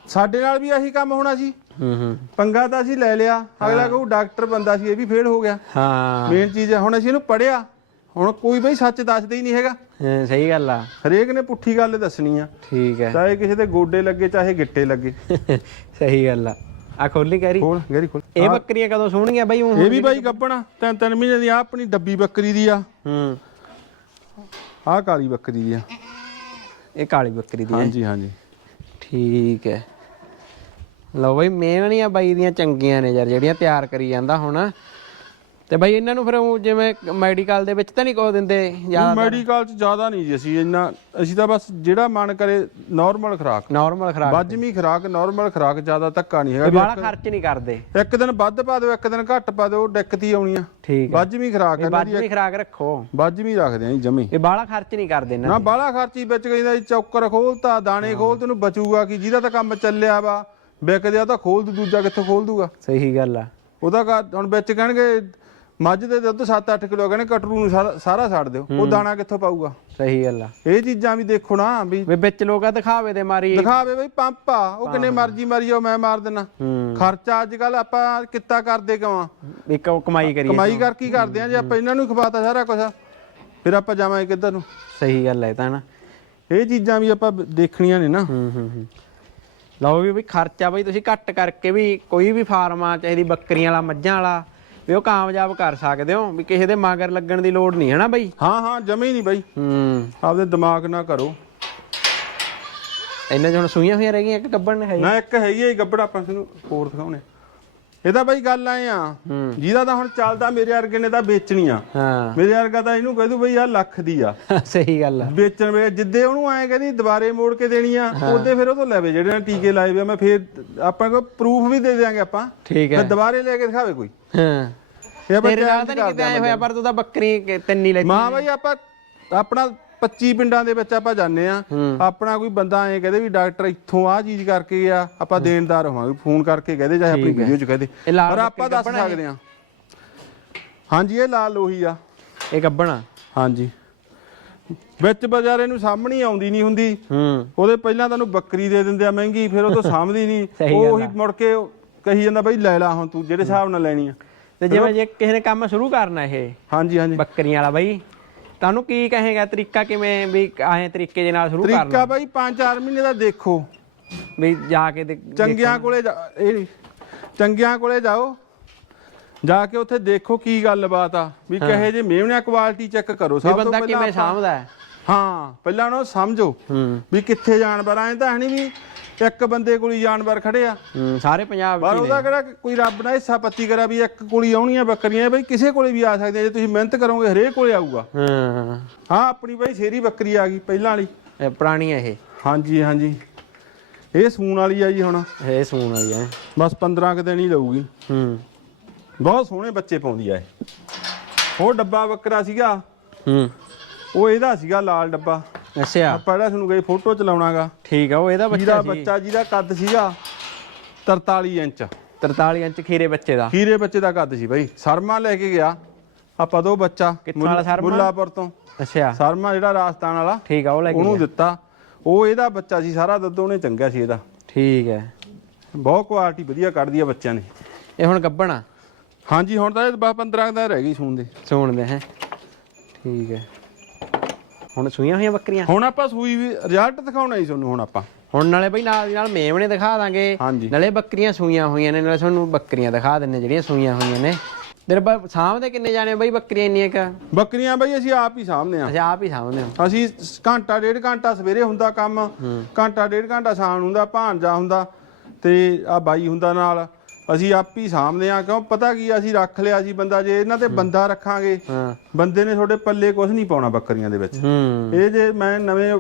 ਸਾਡੇ ਨਾਲ ਵੀ ਇਹੀ ਕੰਮ ਹੋਣਾ ਸੀ। ਹੂੰ ਹੂੰ। ਪੰਗਾ ਤਾਂ ਅਸੀਂ ਲੈ ਲਿਆ ਅਗਲਾ ਕਹੂ ਡਾਕਟਰ ਬੰਦਾ ਸੀ ਇਹ ਵੀ ਫੇਲ ਹੋ ਗਿਆ। ਹਾਂ। ਮੇਨ ਚੀਜ਼ ਹੈ ਹੁਣ ਅਸੀਂ ਇਹਨੂੰ ਪੜਿਆ ਹੁਣ ਕੋਈ ਬਈ ਸੱਚ ਦੱਸਦਾ ਹੀ ਨਹੀਂ ਹੈਗਾ। ਹਾਂ, ਸਹੀ ਗੱਲ ਆ। ਹਰੇਕ ਨੇ ਪੁੱਠੀ ਗੱਲ ਦੱਸਣੀ ਆ। ਠੀਕ ਹੈ। ਚਾਹੇ ਕਿਸੇ ਦੇ ਗੋਡੇ ਲੱਗੇ ਚਾਹੇ ਗਿੱਟੇ ਲੱਗੇ। ਸਹੀ ਗੱਲ ਆ। ਆ ਖੋਲੀ ਕਹਿਰੀ ਖੋਲ ਗੈਰੀ ਖੋਲ। ਇਹ ਬੱਕਰੀਆਂ ਕਦੋਂ ਸੋਹਣਗੀਆਂ ਬਾਈ ਊਂ? ਇਹ ਵੀ ਬਾਈ ਗੱਬਣਾ ਤਿੰਨ ਤਿੰਨ ਮਹੀਨੇ ਦੀ ਆ ਆਪਣੀ ਡੱਬੀ ਬੱਕਰੀ ਦੀ ਆ। ਹੂੰ। ਆਹ ਕਾਲੀ ਬੱਕਰੀ ਦੀ ਆ। ਇਹ ਕਾਲੀ ਬੱਕਰੀ ਦੀ ਹੈ ਹਾਂਜੀ ਹਾਂਜੀ। ਠੀਕ ਹੈ। ਲਓ ਬਈ ਮੇਵਣੀਆਂ ਬਾਈ ਦੀਆਂ ਚੰਗੀਆਂ ਨੇ ਯਾਰ ਜਿਹੜੀਆਂ ਤਿਆਰ ਕਰੀ ਜਾਂਦਾ ਹੁਣ। ਤੇ ਬਾਈ ਇਹਨਾਂ ਨੂੰ ਫਿਰ ਊਂ ਜਿਵੇਂ ਮੈਡੀਕਲ ਦੇ ਵਿੱਚ ਤਾਂ ਨਹੀਂ ਕੋ ਦਿੰਦੇ ਜਾਂ ਮੈਡੀਕਲ ਚ ਜ਼ਿਆਦਾ ਨਹੀਂ ਜੀ ਅਸੀਂ ਇੰਨਾ ਅਸੀਂ ਤਾਂ ਬਸ ਜਿਹੜਾ ਮਨ ਕਰੇ ਨਾਰਮਲ ਖੁਰਾਕ। ਨਾਰਮਲ ਖਰਾਕ ਬਾਜਮੀ ਖੁਰਾਕ ਨਾਰਮਲ ਖੁਰਾਕ ਜ਼ਿਆਦਾ ਧੱਕਾ ਨਹੀਂ ਤੇ ਹੈਗਾ ਬਾਹਲਾ ਖਰਚ ਨਹੀਂ ਕਰਦੇ। ਇੱਕ ਦਿਨ ਵੱਧ ਪਾ ਦਿਓ ਇੱਕ ਦਿਨ ਘੱਟ ਪਾ ਦਿਓ ਦਿੱਕਤ ਹੀ ਆਉਣੀ ਆ। ਠੀਕ ਹੈ ਬਾਜਮੀ ਖੁਰਾਕ ਦੀ ਬਾਜਵੀਂ ਖਰਾਕ ਰੱਖੋ। ਬਾਜਮੀ ਰੱਖਦੇ ਆ ਜੀ ਜਮੀ। ਇਹ ਬਾਹਲਾ ਖਰਚ ਨਹੀਂ ਕਰਦੇ ਇਹਨਾਂ ਨਾ ਬਾਹਲਾ ਖਰਚੀ ਵਿੱਚ ਕਹਿੰਦਾ ਜੀ ਚੌਕਰ ਖੋਲਤਾ ਦਾਣੇ ਖੋਲ ਤੈਨੂੰ ਬਚੂਗਾ ਕੀ? ਜਿਹਦਾ ਤਾਂ ਕੰਮ ਚੱਲਿਆ ਵਾ ਵਿਕਦੇ ਆ ਤਾਂ ਖੋਲ ਦੂ ਦੂਜਾ ਕਿੱਥੋਂ ਖੋਲ ਦੂਗਾ? ਸਹੀ ਗੱਲ ਆ। ਉਹਦਾ ਹੁਣ ਵਿੱਚ ਕਹਿਣਗੇ ਮੱਝ ਦੇ ਦੁੱਧ 7-8 ਕਿਲੋ ਕਹਿੰਦੇ ਕਟਰੂ ਨੂੰ ਸਾਰਾ- ਸਾਰਾ ਛੱਡ ਦਿਓ। ਉਹ ਦਾਣਾ ਕਿੱਥੋਂ ਪਾਊਗਾ? ਸਹੀ ਗੱਲ ਆ। ਇਹ ਚੀਜ਼ਾਂ ਵੀ ਦੇਖੋ ਨਾ ਵੀ ਵੀ ਵਿੱਚ ਲੋਕਾਂ ਦਿਖਾਵੇ ਦੇ ਮਾਰੀ। ਦਿਖਾਵੇ ਬਈ ਪੰਪ ਆ ਉਹ ਕਿੰਨੇ ਮਰਜ਼ੀ ਮਾਰੀ ਜਾਓ ਮੈਂ ਮਾਰ ਦਿੰਨਾ। ਹੂੰ। ਖਰਚਾ ਅੱਜ ਕੱਲ ਆਪਾਂ ਕਿੱਤਾ ਕਰਦੇ ਕਿਉਂ ਆ? ਇੱਕ ਉਹ ਕਮਾਈ ਕਰੀਏ ਕਮਾਈ ਕਰ ਕੀ ਕਰਦੇ ਆ ਜੇ ਆਪਾਂ ਇਹਨਾਂ ਨੂੰ ਹੀ ਖਵਾਤਾ ਸਾਰਾ ਕੁਝ ਫਿਰ ਆਪਾਂ ਜਾਵਾਂਗੇ ਕਿੱਧਰ ਨੂੰ? ਸਹੀ ਗੱਲ ਹੈ ਤਾਂ ਨਾ। ਇਹ ਚੀਜ਼ਾਂ ਵੀ ਆਪਾਂ ਦੇਖਣੀਆਂ ਨੇ ਨਾ। ਹੂੰ ਹੂੰ ਹੂੰ। ਲਓ ਵੀ ਵੀ ਖਰਚਾ ਬਈ ਤੁਸੀਂ ਘੱਟ ਕਰਕੇ ਵੀ ਕੋਈ ਵੀ ਫਾਰਮ ਆ ਚਾਹੇ ਦੀ ਬੱਕਰੀਆਂ ਵਾਲਾ ਮੱਝਾਂ ਵਾਲਾ ਵੀ ਉਹ ਕਾਮਯਾਬ ਕਰ ਸਕਦੇ ਹੋ ਵੀ ਕਿਸੇ ਦੇ ਮਗਰ ਲੱਗਣ ਦੀ ਲੋੜ ਨਹੀਂ ਹੈ ਨਾ ਬਈ? ਹਾਂ ਹਾਂ ਜਮੇ ਨਹੀਂ ਬਾਈ। ਹੂੰ। ਆਪਦੇ ਦਿਮਾਗ ਨਾ ਕਰੋ। ਇਹਨਾਂ 'ਚ ਹੁਣ ਸੂਈਆਂ ਹੋਈਆਂ ਰਹਿ ਗਈਆਂ ਕਿ ਗੱਬਣ ਨੇ ਹੈ। ਨਾ ਇੱਕ ਹੈਗੀ ਹੈ ਗੱਬੜ ਆਪਾਂ ਤੁਹਾਨੂੰ ਹੋਰ ਦਿਖਾਉਣੇ ਇਹਦਾ ਬਾਈ ਗੱਲ ਆਏ ਆ। ਜਿਹਦਾ ਤਾਂ ਹੁਣ ਚੱਲਦਾ ਮੇਰੇ ਵਰਗੇ ਨੇ ਤਾਂ ਵੇਚਣੀ ਆ। ਹਾਂ। ਮੇਰੇ ਵਰਗਾ ਤਾਂ ਇਹਨੂੰ ਕਹਿ ਦੂ ਬਈ ਆ ਲੱਖ ਦੀ ਆ। ਸਹੀ ਗੱਲ ਆ। ਵੇਚਣ ਵੇ ਜਿੱਦੇ ਉਹਨੂੰ ਐ ਕਹਿੰਦੀ ਦੁਬਾਰੇ ਮੋੜ ਕੇ ਦੇਣੀ ਆ ਉਹਦੇ ਫਿਰ ਉਹ ਤੋਂ ਲੈਵੇ ਜਿਹੜੇ ਨੇ ਟੀਕੇ ਲਾਏ ਵੇ ਮੈਂ ਫੇਰ ਆਪਾਂ ਕੋਲ ਪ੍ਰੂਫ ਵੀ ਦੇ ਦਿਆਂਗੇ ਆਪਾਂ। ਠੀਕ ਹੈ। ਦੁਬਾਰੇ ਲੈ ਕੇ ਦਿਖਾਵੇ ਕੋਈ। ਹਾਂ। ਇਹ challenge ਤਾਂ ਨਹੀਂ ਕਿਤੇ ਆਏ ਹੋਇਆ ਪਰ ਤੂੰ ਤਾਂ ਬੱਕਰੀ ਕਿ- ਤਿੰਨੀ ਲੈ ਮਾਂ ਬਾਈ ਆਪਾਂ ਆਪਣਾ 25 ਪਿੰਡਾਂ ਦੇ ਵਿੱਚ ਆਪਾਂ ਜਾਂਦੇ ਆ ਹੂੰ। ਆਪਣਾ ਕੋਈ ਬੰਦਾ ਐ ਕਹਦੇ ਵੀ ਡਾਕਟਰ ਇੱਥੋਂ ਆ ਚੀਜ਼ ਕਰਕੇ ਗਿਆ ਆਪਾਂ ਦੇਣਦਾਰ ਹੋਵਾਂਗੇ ਫੋਨ ਕਰਕੇ ਕਹਦੇ ਚਾਹੇ ਆਪਣੀ ਵੀਡੀਓ ਚ ਕਹਦੇ। ਪਰ ਆਪਾਂ ਦੱਸ ਸਕਦੇ ਆ ਹਾਂਜੀ ਇਹ ਲਾਲ ਲੋਹੀ ਆ। ਇਹ ਗੱਬਣਾ? ਹਾਂਜੀ। ਵਿੱਚ ਬਾਜ਼ਾਰੇ ਨੂੰ ਸਾਹਮਣੀ ਆਉਂਦੀ ਨਹੀਂ ਹੁੰਦੀ। ਹੂੰ। ਉਹਦੇ ਪਹਿਲਾਂ ਤੁਹਾਨੂੰ ਬੱਕਰੀ ਦੇ ਦਿੰਦੇ ਆ ਮਹਿੰਗੀ ਫਿਰ ਉਹ ਤੋਂ ਸਾਂਭਦੀ ਨਹੀਂ। ਉਹ ਉਹੀ ਮੁੜ ਕੇ ਕਹੀ ਜਾਂਦਾ ਬਈ ਲੈ ਲਾ ਹੁਣ ਤੂੰ ਜਿਹੜੇ ਹਿਸਾਬ ਨਾਲ ਲੈਣੀ ਆ। ਤੇ ਜਿਵੇਂ ਜੇ ਕਿਸੇ ਨੇ ਕੰਮ ਸ਼ੁਰੂ ਕਰਨਾ ਇਹ ਹਾਂਜੀ ਹਾਂਜੀ। ਬੱਕਰੀਆਂ ਵਾਲਾ ਬਾਈ। ਤੁਹਾਨੂੰ ਕੀ ਕਹੇਗਾ ਤਰੀਕਾ ਕਿਵੇਂ ਵੀ ਆਏ ਤਰੀਕੇ ਦੇ ਨਾਲ ਸ਼ੁਰੂ ਕਰ ਤਰੀਕਾ ਬਾਈ 5-4 ਮਹੀਨੇ ਦਾ ਦੇਖੋ। ਵੀ ਜਾ ਕੇ ਚੰਗਿਆਂ ਕੋਲੇ ਇਹ ਚੰਗਿਆਂ ਕੋਲੇ ਜਾਓ। ਜਾ ਕੇ ਉੱਥੇ ਦੇਖੋ ਕੀ ਗੱਲਬਾਤ ਆ। ਵੀ ਕਹੇ ਜੇ ਮੇਵਣਿਆ ਕੁਆਲਿਟੀ ਚੈੱਕ ਕਰੋ। ਸਭ ਤੋਂ ਬੰਦਾ ਪਹਿਲਾਂ ਕਿਵੇਂ ਸਾਂਭਦਾ ਹੈ? ਹਾਂ ਪਹਿਲਾਂ ਉਹਨੂੰ ਸਮਝੋ। ਵੀ ਕਿੱਥੇ ਜਾਨਵਰ ਆਏ ਤਾਂ ਹੈ ਨਹੀਂ ਵੀ ਇੱਕ ਬੰਦੇ ਕੋਲ ਹੀ ਜਾਨਵਰ ਖੜੇ ਆ। ਹੂੰ ਸਾਰੇ ਪੰਜਾਬ ਪਰ ਵਿੱਚ ਹੀ ਉਹਦਾ ਕਿਹੜਾ ਕੋਈ ਰੱਬ ਨੇ ਹਿੱਸਾ ਪੱਤੀ ਕਰਾ ਵੀ ਇੱਕ ਕੋਲੀ ਆਉਣੀਆਂ ਬੱਕਰੀਆਂ ਬਈ ਕਿਸੇ ਕੋਲੇ ਵੀ ਆ ਸਕਦੀਆਂ ਜੇ ਤੁਸੀਂ ਮਿਹਨਤ ਕਰੋਗੇ ਹਰੇਕ ਕੋਲੇ ਆਊਗਾ। ਹਾਂ। ਹਾਂ ਆਪਣੀ ਬਈ ਸ਼ੇਰੀ ਬੱਕਰੀ ਆ ਗਈ ਪਹਿਲਾਂ ਵਾਲੀ। ਇਹ ਪੁਰਾਣੀ ਹੈ ਇਹ। ਹਾਂਜੀ ਹਾਂਜੀ। ਇਹ ਸੂਣ ਵਾਲੀ ਆ ਜੀ ਹੁਣ। ਇਹ ਸੂਣ ਵਾਲੀ ਹੈ ਬਸ 15 ਕੁ ਦਿਨ ਹੀ ਲਊਗੀ। ਹੂੰ। ਬਹੁਤ ਸੋਹਣੇ ਬੱਚੇ ਪਾਉਂਦੀ ਆ ਇਹ। ਉਹ ਡੱਬਾ ਬੱਕਰਾ ਸੀਗਾ। ਹੂੰ। ਉਹ ਇਹਦਾ ਸੀਗਾ ਲਾਲ ਡੱਬਾ। ਅੱਛਾ। ਆਪਾਂ ਜਿਹੜਾ ਤੁਹਾਨੂੰ ਗਈ ਫੋਟੋ ਚ ਲਾਉਣਾਗਾ ਠੀਕ ਆ ਉਹ ਇਹਦਾ ਜਿਹਦਾ ਬੱਚਾ ਸੀ। ਬੱਚਾ ਜਿਹਦਾ ਕੱਦ ਸੀਗਾ 43 ਇੰਚ। 43 ਇੰਚ ਖੀਰੇ ਬੱਚੇ ਦਾ। ਖੀਰੇ ਬੱਚੇ ਦਾ ਕੱਦ ਸੀ ਬਾਈ। ਸਰਮਾ ਲੈ ਕੇ ਗਿਆ। ਆਪਾਂ ਦੋ ਬੱਚਾ? ਕਿੱਥੋਂ ਵਾਲਾ ਸਰਮਾ? ਮੁੱਲਾਪੁਰ ਤੋਂ। ਅੱਛਾ। ਸਰਮਾ ਜਿਹੜਾ ਰਾਜਸਥਾਨ ਵਾਲਾ ਠੀਕ ਆ ਉਹ ਲੈ ਕੇ ਉਹਨੂੰ ਗਿਆ। ਦਿੱਤਾ। ਉਹ ਇਹਦਾ ਬੱਚਾ ਸੀ ਸਾਰਾ ਦੁੱਧ ਉਹਨੇ ਚੰਗਿਆ ਸੀ ਇਹਦਾ। ਠੀਕ ਹੈ ਬਹੁਤ ਕੁਆਲਿਟੀ ਵਧੀਆ ਕੱਢਦੀ ਆ ਬੱਚਿਆਂ ਨੇ। ਇਹ ਹੁਣ ਗੱਬਣਾ ਹਾਂਜੀ ਹੁਣ ਤਾਂ ਇਹ 15 ਦਾ ਰਹਿ ਗਈ ਸੂਣ ਦੇ। ਸੂਣਦੇ ਹੈ। ਠੀਕ ਹੈ ਹੁਣ ਸੂਈਆਂ ਹੋਈਆਂ ਬੱਕਰੀਆਂ? ਹੁਣ ਆਪਾਂ ਸੂਈ ਵੀ ਰਿਜ਼ਲਟ ਦਿਖਾਉਣਾ ਹੀ ਤੁਹਾਨੂੰ ਹੁਣ ਆਪਾਂ। ਹੁਣ ਨਾਲੇ ਬਈ ਨਾਲ ਦੀ ਨਾਲ ਮੇਮਣੇ ਦਿਖਾ ਦਾਂਗੇ। ਹਾਂਜੀ। ਨਾਲੇ ਬੱਕਰੀਆਂ ਸੂਈਆਂ ਹੋਈਆਂ ਨੇ ਨਾਲੇ ਤੁਹਾਨੂੰ ਬੱਕਰੀਆਂ ਦਿਖਾ ਦਿੰਨੇ ਜਿਹੜੀਆਂ ਸੂਈਆਂ ਹੋਈਆਂ ਨੇ। ਤੇਰੇ ਬਾ ਸਾਹਮਣੇ ਕਿੰਨੇ ਜਾਣੇ ਬਈ ਬੱਕਰੀਆਂ ਇੰਨੀਆਂ ਕ? ਬੱਕਰੀਆਂ ਬਾਈ ਅਸੀਂ ਆਪ ਹੀ ਸਾਹਮਣੇ ਆ। ਅੱਛਾ ਆਪ ਹੀ ਸਾਹਮਣੇ ਹੋ ਅਸੀਂ ਸ- ਘੰਟਾ ਡੇਢ ਘੰਟਾ ਸਵੇਰੇ ਹੁੰਦਾ ਕੰਮ ਘੰਟਾ ਡੇਢ ਘੰਟਾ ਸ਼ਾਮ ਨੂੰ ਹੁੰਦਾ ਭਾਂਜਾ ਹੁੰਦਾ ਤੇ ਆ ਬਾਈ ਹੁੰਦਾ ਨਾਲ। ਅਸੀਂ ਆਪ ਹੀ ਸਾਹਮਣੇ ਆ ਕਿਉਂ? ਪਤਾ ਕੀ ਆ, ਅਸੀਂ ਰੱਖ ਲਿਆ ਸੀ ਬੰਦਾ ਜੇ ਇਹਨਾਂ ਤੇ ਬੰਦਾ ਰੱਖਾਂਗੇ ਹਾਂ। ਬੰਦੇ ਨੇ ਤੁਹਾਡੇ ਪੱਲੇ ਕੁਝ ਨਹੀਂ ਪਾਉਣਾ ਬੱਕਰੀਆਂ ਦੇ ਵਿੱਚ। ਹੂੰ। ਇਹ ਜੇ ਮੈਂ ਨਵੇਂ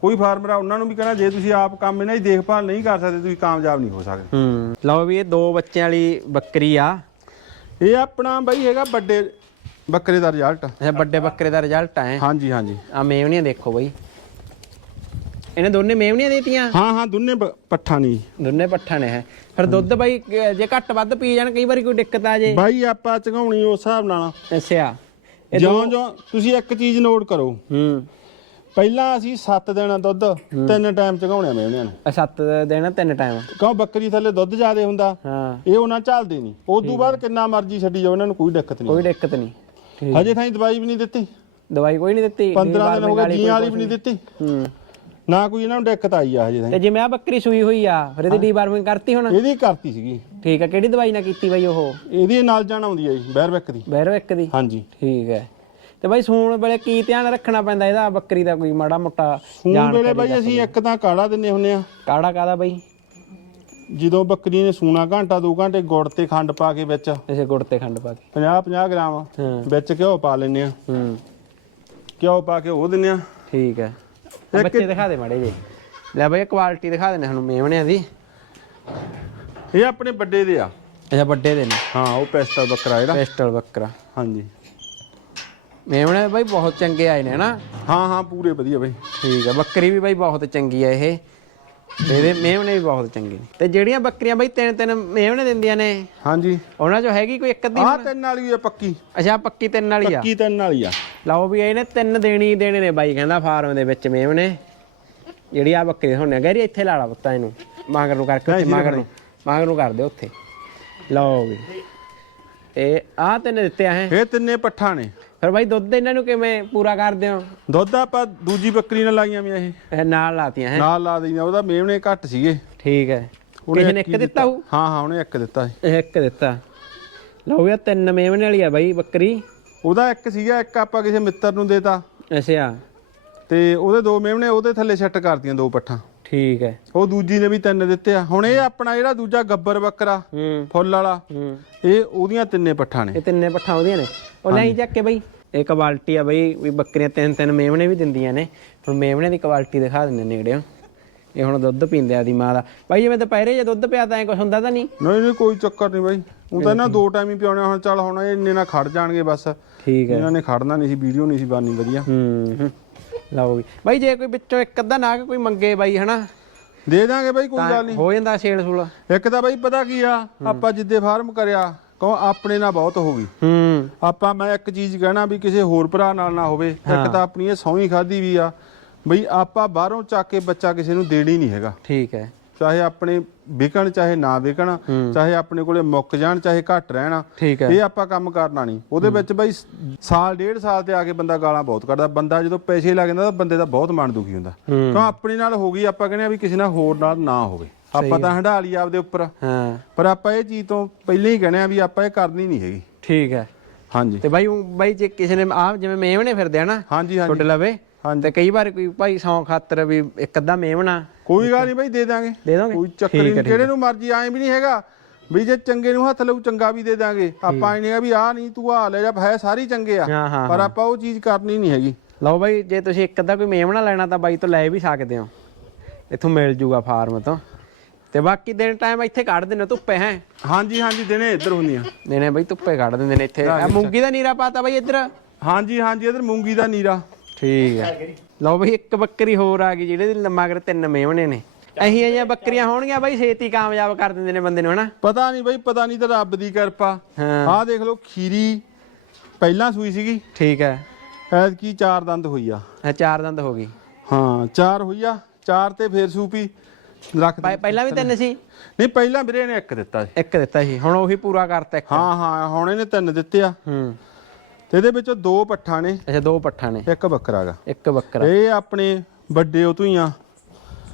ਕੋਈ ਫਾਰਮਰ ਆ ਉਹਨਾਂ ਨੂੰ ਵੀ ਕਹਿਣਾ ਜੇ ਤੁਸੀਂ ਆਪ ਕੰਮ ਇਹਨਾਂ ਦੀ ਦੇਖਭਾਲ ਨਹੀਂ ਕਰ ਸਕਦੇ ਤੁਸੀਂ ਕਾਮਯਾਬ ਨਹੀਂ ਹੋ ਸਕਦੇ। ਹੂੰ। ਲਓ ਵੀ ਇਹ ਦੋ ਬੱਚਿਆਂ ਵਾਲੀ ਬੱਕਰੀ ਆ। ਇਹ ਆਪਣਾ ਬਾਈ ਹੈਗਾ ਵੱਡੇ ਬੱਕਰੇ ਦਾ ਰਿਜ਼ਲਟ ਅੱਛਾ ਵੱਡੇ ਬੱਕਰੇ ਦਾ ਰਿਜ਼ਲਟ ਆਏ ਹਾਂਜੀ ਹਾਂਜੀ। ਆ ਮੇਵਣੀਆਂ ਦੇਖੋ ਬਈ। ਇਹਨੇ ਦੋਨੇ ਮੇਵਣੀਆਂ ਦੇਤੀਆਂ? ਹਾਂ ਹਾਂ ਦੋਨੇ ਪੱਠਾ ਨਹੀਂ ਦੋਨੇ ਪੱਠਾ ਨੇ ਹੈ। ਫਿਰ ਦੁੱਧ ਬਈ ਕ- ਜੇ ਘੱਟ ਵੱਧ ਪੀ ਜਾਣ ਕਈ ਵਾਰੀ ਕੋਈ ਦਿੱਕਤ ਆ ਜੇ। ਬਾਈ ਆਪਾਂ ਚਗਾਉਣੀ ਉਸ ਹਿਸਾਬ ਨਾਲ। ਅੱਛਾ। ਇਹ ਜਿਉਂ ਜਿਉਂ ਤੁਸੀਂ ਇੱਕ ਚੀਜ਼ ਨੋਟ ਕਰੋ। ਹੂੰ। ਪਹਿਲਾਂ ਅਸੀਂ 7 ਦਿਨ ਦੁੱਧ ਤਿੰਨ ਟਾਈਮ ਚਗਾਉਣੇ ਮੈਂ ਉਹਨਾਂ ਨੂੰ। ਇਹ ਸੱਤ ਦੇਣਾ ਤਿੰਨ ਟਾਈਮ। ਕਿਉਂ ਬੱਕਰੀ ਥੱਲੇ ਦੁੱਧ ਜ਼ਿਆਦੇ ਹੁੰਦਾ? ਹਾਂ। ਇਹ ਉਹਨਾਂ ਚੱਲਦੇ ਨਹੀਂ। ਉਸ ਤੋਂ ਬਾਅਦ ਕਿੰਨਾ ਮਰਜ਼ੀ ਛੱਡੀ ਜਾਓ ਇਹਨਾਂ ਨੂੰ ਕੋਈ ਦਿੱਕਤ ਨਹੀਂ। ਕੋਈ ਦਿੱਕਤ ਨਹੀਂ। ਠੀਕ। ਹਜੇ ਥਾਈ ਦਵਾਈ ਵੀ ਨਹੀਂ ਦਿੱਤੀ। ਦਵਾਈ ਕੋਈ ਨਹੀਂ ਦਿੱਤੀ। 15 ਦਿਨ ਹੋ ਗਏ ਜੀਆਂ ਵਾਲੀ ਵੀ ਨਹੀਂ। ਦਿੱਤੀ। ਹੂੰ। ਨਾ ਕੋਈ ਇਹਨਾਂ ਨੂੰ ਦਿੱਕਤ ਆਈ ਆ ਹਜੇ ਤੇ ਜਿਵੇਂ ਆ ਬੱਕਰੀ ਸੂਈ ਹੋਈ ਆ ਫਿਰ ਇਹਦੀ ਡੀਵਾਰਮਿੰਗ ਕਰਤੀ ਹੁਣ? ਇਹਦੀ ਕਰਤੀ ਸੀਗੀ। ਠੀਕ ਆ ਕਿਹੜੀ ਦਵਾਈ ਨਾਲ ਕੀਤੀ ਬਈ ਉਹ? ਇਹਦੀ ਨਾਲ ਜਾਣ ਆਉਂਦੀ ਆ ਜੀ ਬੈਰਵਿਕ ਦੀ। ਬੈਰੋ ਇੱਕ ਦੀ? ਹਾਂਜੀ। ਠੀਕ ਹੈ ਤੇ ਬਾਈ ਸੂਣ ਵੇਲੇ ਕੀ ਧਿਆਨ ਰੱਖਣਾ ਪੈਂਦਾ ਇਹਦਾ ਬੱਕਰੀ ਦਾ ਕੋਈ ਮਾੜਾ ਮੋਟਾ ਹੁਣ ਵੇਲੇ ਬਾਈ ਅਸੀਂ ਇੱਕ ਤਾਂ ਕਾੜਾ ਦਿੰਨੇ ਹੁੰਨੇ ਆ। ਕਾੜਾ ਕਾਦਾ ਬਾਈ? ਜਦੋਂ ਬੱਕਰੀ ਨੇ ਸੂਣਾ ਘੰਟਾ ਦੋ ਘੰਟੇ ਗੁੜ ਤੇ ਖੰਡ ਪਾ ਕੇ ਵਿੱਚ ਇਸੇ ਗੁੜ ਤੇ ਖੰਡ ਪਾ ਕੇ। 50 50 ਗ੍ਰਾਮ ਹਾਂ। ਵਿੱਚ ਘਿਓ ਪਾ ਲੈਨੇ ਆ। ਹੂੰ। ਘਿਓ ਪਾ ਕੇ ਉਹ ਦਿੰਨੇ ਆ। ਠੀਕ ਹੈ ਬੱਚੇ ਦਿਖਾ ਦੇ ਮਾੜੇ ਜੀ ਲੈ ਬਈ ਕੁਆਲਿਟੀ ਦਿਖਾ ਦੇਣੇ ਸਾਨੂੰ ਮੇਵਣਿਆਂ ਦੀ ਇਹ ਆਪਣੇ ਵੱਡੇ ਦੇ ਆ ਅੱਛਾ ਵੱਡੇ ਦੇ ਨੇ ਹਾਂ ਉਹ ਪੈਸਟਲ ਬੱਕਰਾ ਇਹਦਾ ਪੈਸਟਲ ਬੱਕਰਾ ਹਾਂਜੀ ਮੇਵਣੇ ਬਈ ਬਹੁਤ ਚੰਗੇ ਆਏ ਨੇ ਨਾ ਹਾਂ ਹਾਂ ਪੂਰੇ ਵਧੀਆ ਬਈ ਠੀਕ ਹੈ ਬੱਕਰੀ ਵੀ ਬਈ ਬਹੁਤ ਚੰਗੀ ਹੈ ਇਹ ਇਹਦੇ ਮੇਵਣੇ ਵੀ ਬਹੁਤ ਚੰਗੇ ਨੇ ਤੇ ਜਿਹੜੀਆਂ ਬੱਕਰੀਆਂ ਬਈ ਤਿੰਨ ਤਿੰਨ ਮੇਵਣੇ ਦਿੰਦੀਆਂ ਨੇ ਹਾਂਜੀ ਉਹਨਾਂ ਚੋਂ ਹੈਗੀ ਕੋਈ ਇੱਕ ਅੱਧੀ ਆਹ ਤਿੰਨ ਵਾਲੀ ਆ ਪੱਕੀ ਅੱਛਾ ਪੱਕੀ ਤਿੰਨ ਵਾਲੀ ਆ ਪੱਕੀ ਤਿੰਨ ਵਾਲੀ ਆ ਲਓ ਵੀ ਇਹਨੇ ਤਿੰਨ ਦੇਣੀ ਦੇਣੇ ਨੇ ਬਾਈ ਕਹਿੰਦਾ ਫਾਰਮ ਦੇ ਵਿੱਚ ਮੇਵਣੇ ਜਿਹੜੀ ਆ ਬੱਕਰੀ ਹੁੰਨੇ ਗੈਰੀ ਇੱਥੇ ਲਾ ਲਾ ਪੁੱਤਾਂ ਇਹਨੂੰ। ਮਾਂਗਰ ਨੂੰ ਕਰਕੇ ਉੱਥੇ ਮਾਂਗਰ ਨੂੰ ਮਾਂਗਰ ਨੂੰ ਕਰ ਦੇ ਉੱਥੇ। ਲਓ ਵੀ। ਤੇ ਆਹ ਤਿੰਨ ਦਿੱਤੇ ਆ ਹੈ। ਇਹ ਤਿੰਨੇ ਪੱਠਾ ਨੇ। ਫਿਰ ਬਾਈ ਦੁੱਧ ਇਹਨਾਂ ਨੂੰ ਕਿਵੇਂ ਪੂਰਾ ਕਰਦੇ ਹੋ ਦੁੱਧ ਆਪਾਂ ਦੂਜੀ ਬੱਕਰੀ ਨਾਲ ਲਾਈਆਂ ਵੀ ਇਹ। ਇਹ ਨਾਲ ਲਾਤੀਆਂ ਹੈ। ਨਾਲ ਲਾ ਦਈਆਂ ਉਹਦਾ ਮੇਵਣੇ ਘੱਟ ਸੀਗੇ। ਠੀਕ ਹੈ। ਕਿਸੇ ਨੇ ਇੱਕ ਦਿੱਤਾ ਹਾਂ ਹਾਂ ਉਹਨੇ ਇੱਕ ਦਿੱਤਾ ਇੱਕ ਦਿੱਤਾ। ਲਓ ਵੀ ਤਿੰਨ ਮੇਵਣੇ ਵਾਲੀ ਆ ਬਾਈ ਬੱਕਰੀ। ਉਹਦਾ ਇੱਕ ਸੀਗਾ ਇੱਕ ਆਪਾਂ ਕਿਸੇ ਮਿੱਤਰ ਨੂੰ ਦੇਤਾ। ਅੱਛਾ। ਤੇ ਉਹਦੇ ਦੋ ਮੇਵਣੇ ਉਹਦੇ ਥੱਲੇ ਸੈੱਟ ਕਰਤੀਆਂ ਦੋ ਪੱਠਾਂ। ਠੀਕ ਹੈ। ਉਹ ਦੂਜੀ ਨੇ ਵੀ ਤਿੰਨ ਦਿੱਤੇ ਆ। ਹੁਣ ਇਹ ਆਪਣਾ ਜਿਹੜਾ ਦੂਜਾ ਗੱਬਰ ਬੱਕਰਾ ਫੁੱਲ ਵਾਲਾ ਇਹ ਉਹਦੀਆਂ ਤਿੰਨੇ ਪੱਠਾਂ ਨੇ। ਇਹ ਤਿੰਨੇ ਪੱਠਾਂ ਉਹਦੀਆਂ ਨੇ। ਉਹ ਨਹੀਂ ਚੱਕ ਕੇ ਬਈ। ਇਹ ਕੁਆਲਿਟੀ ਆ ਬਈ ਵੀ ਬੱਕਰੀਆਂ ਤਿੰਨ ਤਿੰਨ ਮੇਵਣੇ ਵੀ ਦਿੰਦੀਆਂ ਨੇ। ਹੁਣ ਮੇਵਣੇ ਦੀ ਕੁਆਲਿਟੀ ਦਿਖਾ ਦਿੰਦੇ ਨੇੜਿਓ। ਇਹ ਹੁਣ ਦੁੱਧ ਪੀਂਦੇ ਆ ਦੀ ਮਾਂ ਦਾ। ਬਾਈ ਜਿਵੇਂ ਦੁਪਹਿਰੇ ਜੇ ਦੁੱਧ ਪਿਆ ਤਾਂ ਐ ਕੁਝ ਹੁੰਦਾ ਤਾਂ ਨਹੀਂ? ਨਹੀਂ ਨਹੀਂ ਕੋਈ ਚੱਕਰ ਨਹੀਂ ਬਾਈ। ਉਹ ਤਾਂ ਇਹਨਾਂ ਦੋ ਟਾਈਮ ਹੀ ਪਿਆਉਣੇ ਹੁਣ ਚੱਲ ਹੁਣ ਇਹ ਇੰਨੇ ਨਾਲ ਖੜ ਜਾਣਗੇ ਬਸ। ਠੀਕ ਹੈ। ਇਹਨਾਂ ਨੇ ਖੜਨਾ ਨਹੀਂ ਸੀ ਵੀਡੀਓ ਨਹੀਂ ਸੀ ਬਣਨੀ ਵਧੀਆ। ਹੂੰ ਹੂੰ। ਲਓ ਵੀ। ਬਾਈ ਜੇ ਕੋਈ ਵਿੱਚੋਂ ਇੱਕ ਅੱਧਾ ਨਾਗ ਕੋਈ ਮੰਗੇ ਬਾਈ ਹਨਾ? ਦੇ ਦਾਂਗੇ ਬਾਈ ਕੋਈ ਗੱਲ ਨਹੀਂ। ਹੋ ਜਾਂਦਾ ਛੇੜ ਸੂਲ ਇੱਕ ਤਾਂ ਬਾਈ ਪਤਾ ਕੀ ਆ? ਆਪਾਂ ਜਿੱਦੇ ਫਾਰਮ ਕਰਿਆ ਕਹੋ ਆਪਣੇ ਨਾਲ ਬਹੁਤ ਹੋ ਗਈ। ਹੂੰ। ਆਪਾਂ ਮੈਂ ਇੱਕ ਚੀਜ਼ ਕਹਿਣਾ ਵੀ ਕਿਸੇ ਹੋਰ ਭਰਾ ਨਾਲ ਨਾ ਹੋਵੇ ਇੱਕ ਤਾਂ ਆਪਣੀ ਇਹ ਸੌਂ ਖਾਦੀ ਵੀ ਆ। ਬਈ ਆਪਾਂ ਬਾਹਰੋਂ ਚੱਕ ਕੇ ਬੱਚਾ ਕਿਸੇ ਨੂੰ ਦੇਣੀ ਨਹੀਂ ਹੈਗਾ। ਠੀਕ ਹੈ। ਚਾਹੇ ਆਪਣੇ ਵਿਕਣ ਚਾਹੇ ਨਾ ਵਿਕਣ ਚਾਹੇ ਆਪਣੇ ਕੋਲੇ ਮੁੱਕ ਜਾਣ ਚਾਹੇ ਘੱਟ ਰਹਿਣ ਠੀਕ ਹੈ। ਇਹ ਆਪਾਂ ਕੰਮ ਕਰਨਾ ਨਹੀਂ। ਉਹਦੇ ਵਿੱਚ ਬਈ ਸਾਲ ਡੇਢ ਸਾਲ ਤੇ ਆ ਕੇ ਬੰਦਾ ਗਾਲਾਂ ਬਹੁਤ ਕੱਢਦਾ। ਬੰਦਾ ਜਦੋਂ ਪੈਸੇ ਲੱਗ ਜਾਂਦਾ ਤਾਂ ਬੰਦੇ ਦਾ ਬਹੁਤ ਮਨ ਦੁਖੀ ਹੁੰਦਾ। ਕਿਉਂ? ਆਪਣੇ ਨਾਲ ਹੋ ਗਈ ਆਪਾਂ ਕਹਿੰਦੇ ਆ ਵੀ ਕਿਸੇ ਨਾਲ ਹੋਰ ਨਾਲ ਨਾ ਹੋਵੇ। ਆਪਾਂ ਤਾਂ ਹੰਡਾ ਲਈ ਆਪਦੇ ਉੱਪਰ। ਹਾਂ। ਪਰ ਆਪਾਂ ਇਹ ਚੀਜ਼ ਤੋਂ ਪਹਿਲਾਂ ਹੀ ਕਹਿੰਦੇ ਆ ਵੀ ਆਪਾਂ ਇਹ ਕਰਨੀ ਨਹੀਂ ਹੈਗੀ। ਠੀਕ ਹੈ। ਹਾਂਜੀ। ਤੇ ਬਾਈ ਬਾਈ ਜੇ ਕਿਸੇ ਨੇ ਆ ਜਿਵੇਂ ਮੇਵਣੇ ਫਿਰਦੇ ਆ ਨਾ ਹਾਂਜੀ ਹਾਂਜੀ। ਛੋਟੇ ਲਵੇ ਹਾਂਜੀ। ਤੇ ਕਈ ਵਾਰ ਕੋਈ ਭਾਈ ਸੌ ਖਾਤਰ ਵੀ ਇੱਕ ਅੱਧਾ ਮੇਵਣਾ ਕੋਈ ਗੱਲ ਨਹੀਂ ਬਈ ਦੇ ਦਾਂਗੇ। ਦੇ ਦੋਗੇ? ਕੋਈ ਚੱਕਰ ਨਹੀਂ। ਕਿਹੜੇ ਨੂੰ ਮਰਜ਼ੀ ਐਂ ਵੀ ਨਹੀਂ ਹੈਗਾ ਵੀ ਜੇ ਚੰਗੇ ਨੂੰ ਹੱਥ ਲਊ ਚੰਗਾ ਵੀ ਦੇ ਦਾਂਗੇ। ਆਪਾਂ ਇਹ ਨਹੀਂ ਹੈਗਾ ਵੀ ਆਹ ਨਹੀਂ ਤੂੰ ਆ ਲੈ ਜਾ ਹੈ ਸਾਰੀ ਚੰਗੇ ਆ। ਪਰ ਆਪਾਂ ਉਹ ਚੀਜ਼ ਕਰਨੀ ਨਹੀਂ ਹੈਗੀ। ਲਓ ਬਾਈ ਜੇ ਤੁਸੀਂ ਇੱਕ ਅੱਧਾ ਕੋਈ ਮੇਮਣਾ ਲੈਣਾ ਤਾਂ ਬਾਈ ਤੋਂ ਲੈ ਵੀ ਸਕਦੇ ਹੋ। ਇੱਥੋਂ ਮਿਲ ਜੂਗਾ ਫਾਰਮ ਤੋਂ। ਤੇ ਬਾਕੀ ਦਿਨ ਟਾਈਮ ਇੱਥੇ ਕੱਢ ਦਿੰਦੇ ਧੁੱਪੇ ਹੈ? ਹਾਂਜੀ ਹਾਂਜੀ ਦਿਨੇ ਇੱਧਰ ਹੁੰਦੀਆਂ ਦਿਨੇ ਬਾਈ ਧੁੱਪੇ ਕੱਢ ਦਿੰਦੇ ਨੇ ਇੱਥੇ। ਆ ਮੂੰਗੀ ਦਾ ਨੀਰਾ ਪਾਤਾ ਬਾਈ ਇੱਧਰ? ਹਾਂਜੀ ਹਾਂਜੀ ਇੱਧਰ ਮੂੰਗੀ ਦਾ ਨੀਰਾ। ਠੀਕ ਹੈ ਲਓ ਬਾਈ ਇੱਕ ਬੱਕਰੀ ਹੋਰ ਆ ਗਈ ਜਿਹੜੇ ਦੇ ਮਗਰ ਤਿੰਨ ਮੇਮਣੇ ਨੇ। ਅਹੀਂ ਇਹ ਬੱਕਰੀਆਂ ਹੋਣਗੀਆਂ ਬਾਈ ਛੇਤੀ ਕਾਮਯਾਬ ਕਰ ਦਿੰਦੇ ਨੇ ਬੰਦੇ ਨੂੰ ਹਨਾ? ਪਤਾ ਨਹੀਂ ਬਈ ਪਤਾ ਨਹੀਂ ਤਾਂ ਰੱਬ ਦੀ ਕਿਰਪਾ। ਹਾਂ। ਆਹ ਦੇਖ ਲਓ ਖੀਰੀ ਪਹਿਲਾਂ ਸੂਈ ਸੀਗੀ। ਠੀਕ ਹੈ ਐਤਕੀ ਚਾਰ ਦੰਦ ਹੋਈ ਆ। ਇਹ ਚਾਰ ਦੰਦ ਹੋ ਗਈ। ਹਾਂ ਚਾਰ ਹੋਈ ਆ ਚਾਰ ਤੇ ਫੇਰ ਸੂਪੀ ਰੱਖ ਪਹਿ- ਪਹਿਲਾਂ ਵੀ ਤਿੰਨ ਸੀ? ਨਹੀਂ ਪਹਿਲਾਂ ਵੀਰੇ ਨੇ ਇੱਕ ਦਿੱਤਾ ਸੀ। ਇੱਕ ਦਿੱਤਾ ਸੀ ਹੁਣ ਉਹੀ ਪੂਰਾ ਕਰਤਾ ਇੱਕ। ਹਾਂ ਹਾਂ ਹੁਣ ਇਹਨੇ ਤਿੰਨ ਦਿੱਤੇ ਆ। ਹੂੰ। ਤੇ ਇਹਦੇ ਵਿੱਚੋਂ ਦੋ ਪੱਠਾਂ ਨੇ। ਅੱਛਾ ਦੋ ਪੱਠਾਂ ਨੇ। ਇੱਕ ਬੱਕਰਾ ਗਾ। ਇੱਕ ਬੱਕਰਾ ਇਹ ਆਪਣੇ ਵੱਡੇ ਉਹ ਤੋਂ ਹੀ ਆ।